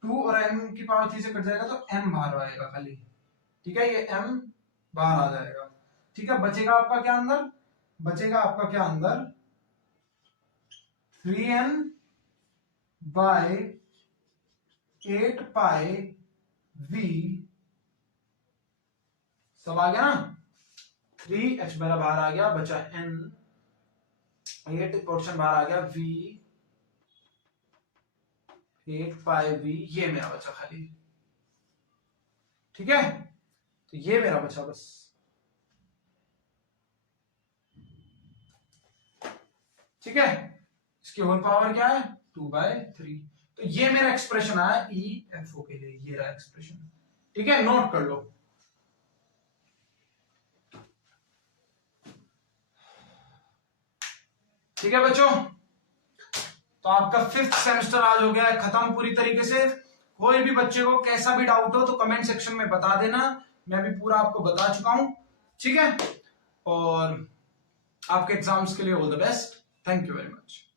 2 और m की पावर 3 से कट जाएगा तो m बाहर आएगा खाली, ठीक है, ये m बाहर आ जाएगा। ठीक है, बचेगा आपका क्या अंदर 3n बाय 8 पाई v, सब आ गया ना, 3h मेरा बाहर आ गया, बचा n, 8 पोर्शन बाहर आ गया v 8 पाई v, ये मेरा बचा खाली। ठीक है, तो ये मेरा बचा बस। ठीक है, इसकी होल पावर क्या है 2/3। तो ये मेरा एक्सप्रेशन आया EFO के लिए, ये रहा एक्सप्रेशन। ठीक है, नोट कर लो। ठीक है बच्चों, तो आपका 5th सेमेस्टर आज हो गया है खत्म पूरी तरीके से। कोई भी बच्चे को कैसा भी डाउट हो तो कमेंट सेक्शन में बता देना, मैं भी पूरा आपको बता चुका हूं। ठीक है, और आपके एग्जाम्स के लिए all the best. Thank you very much.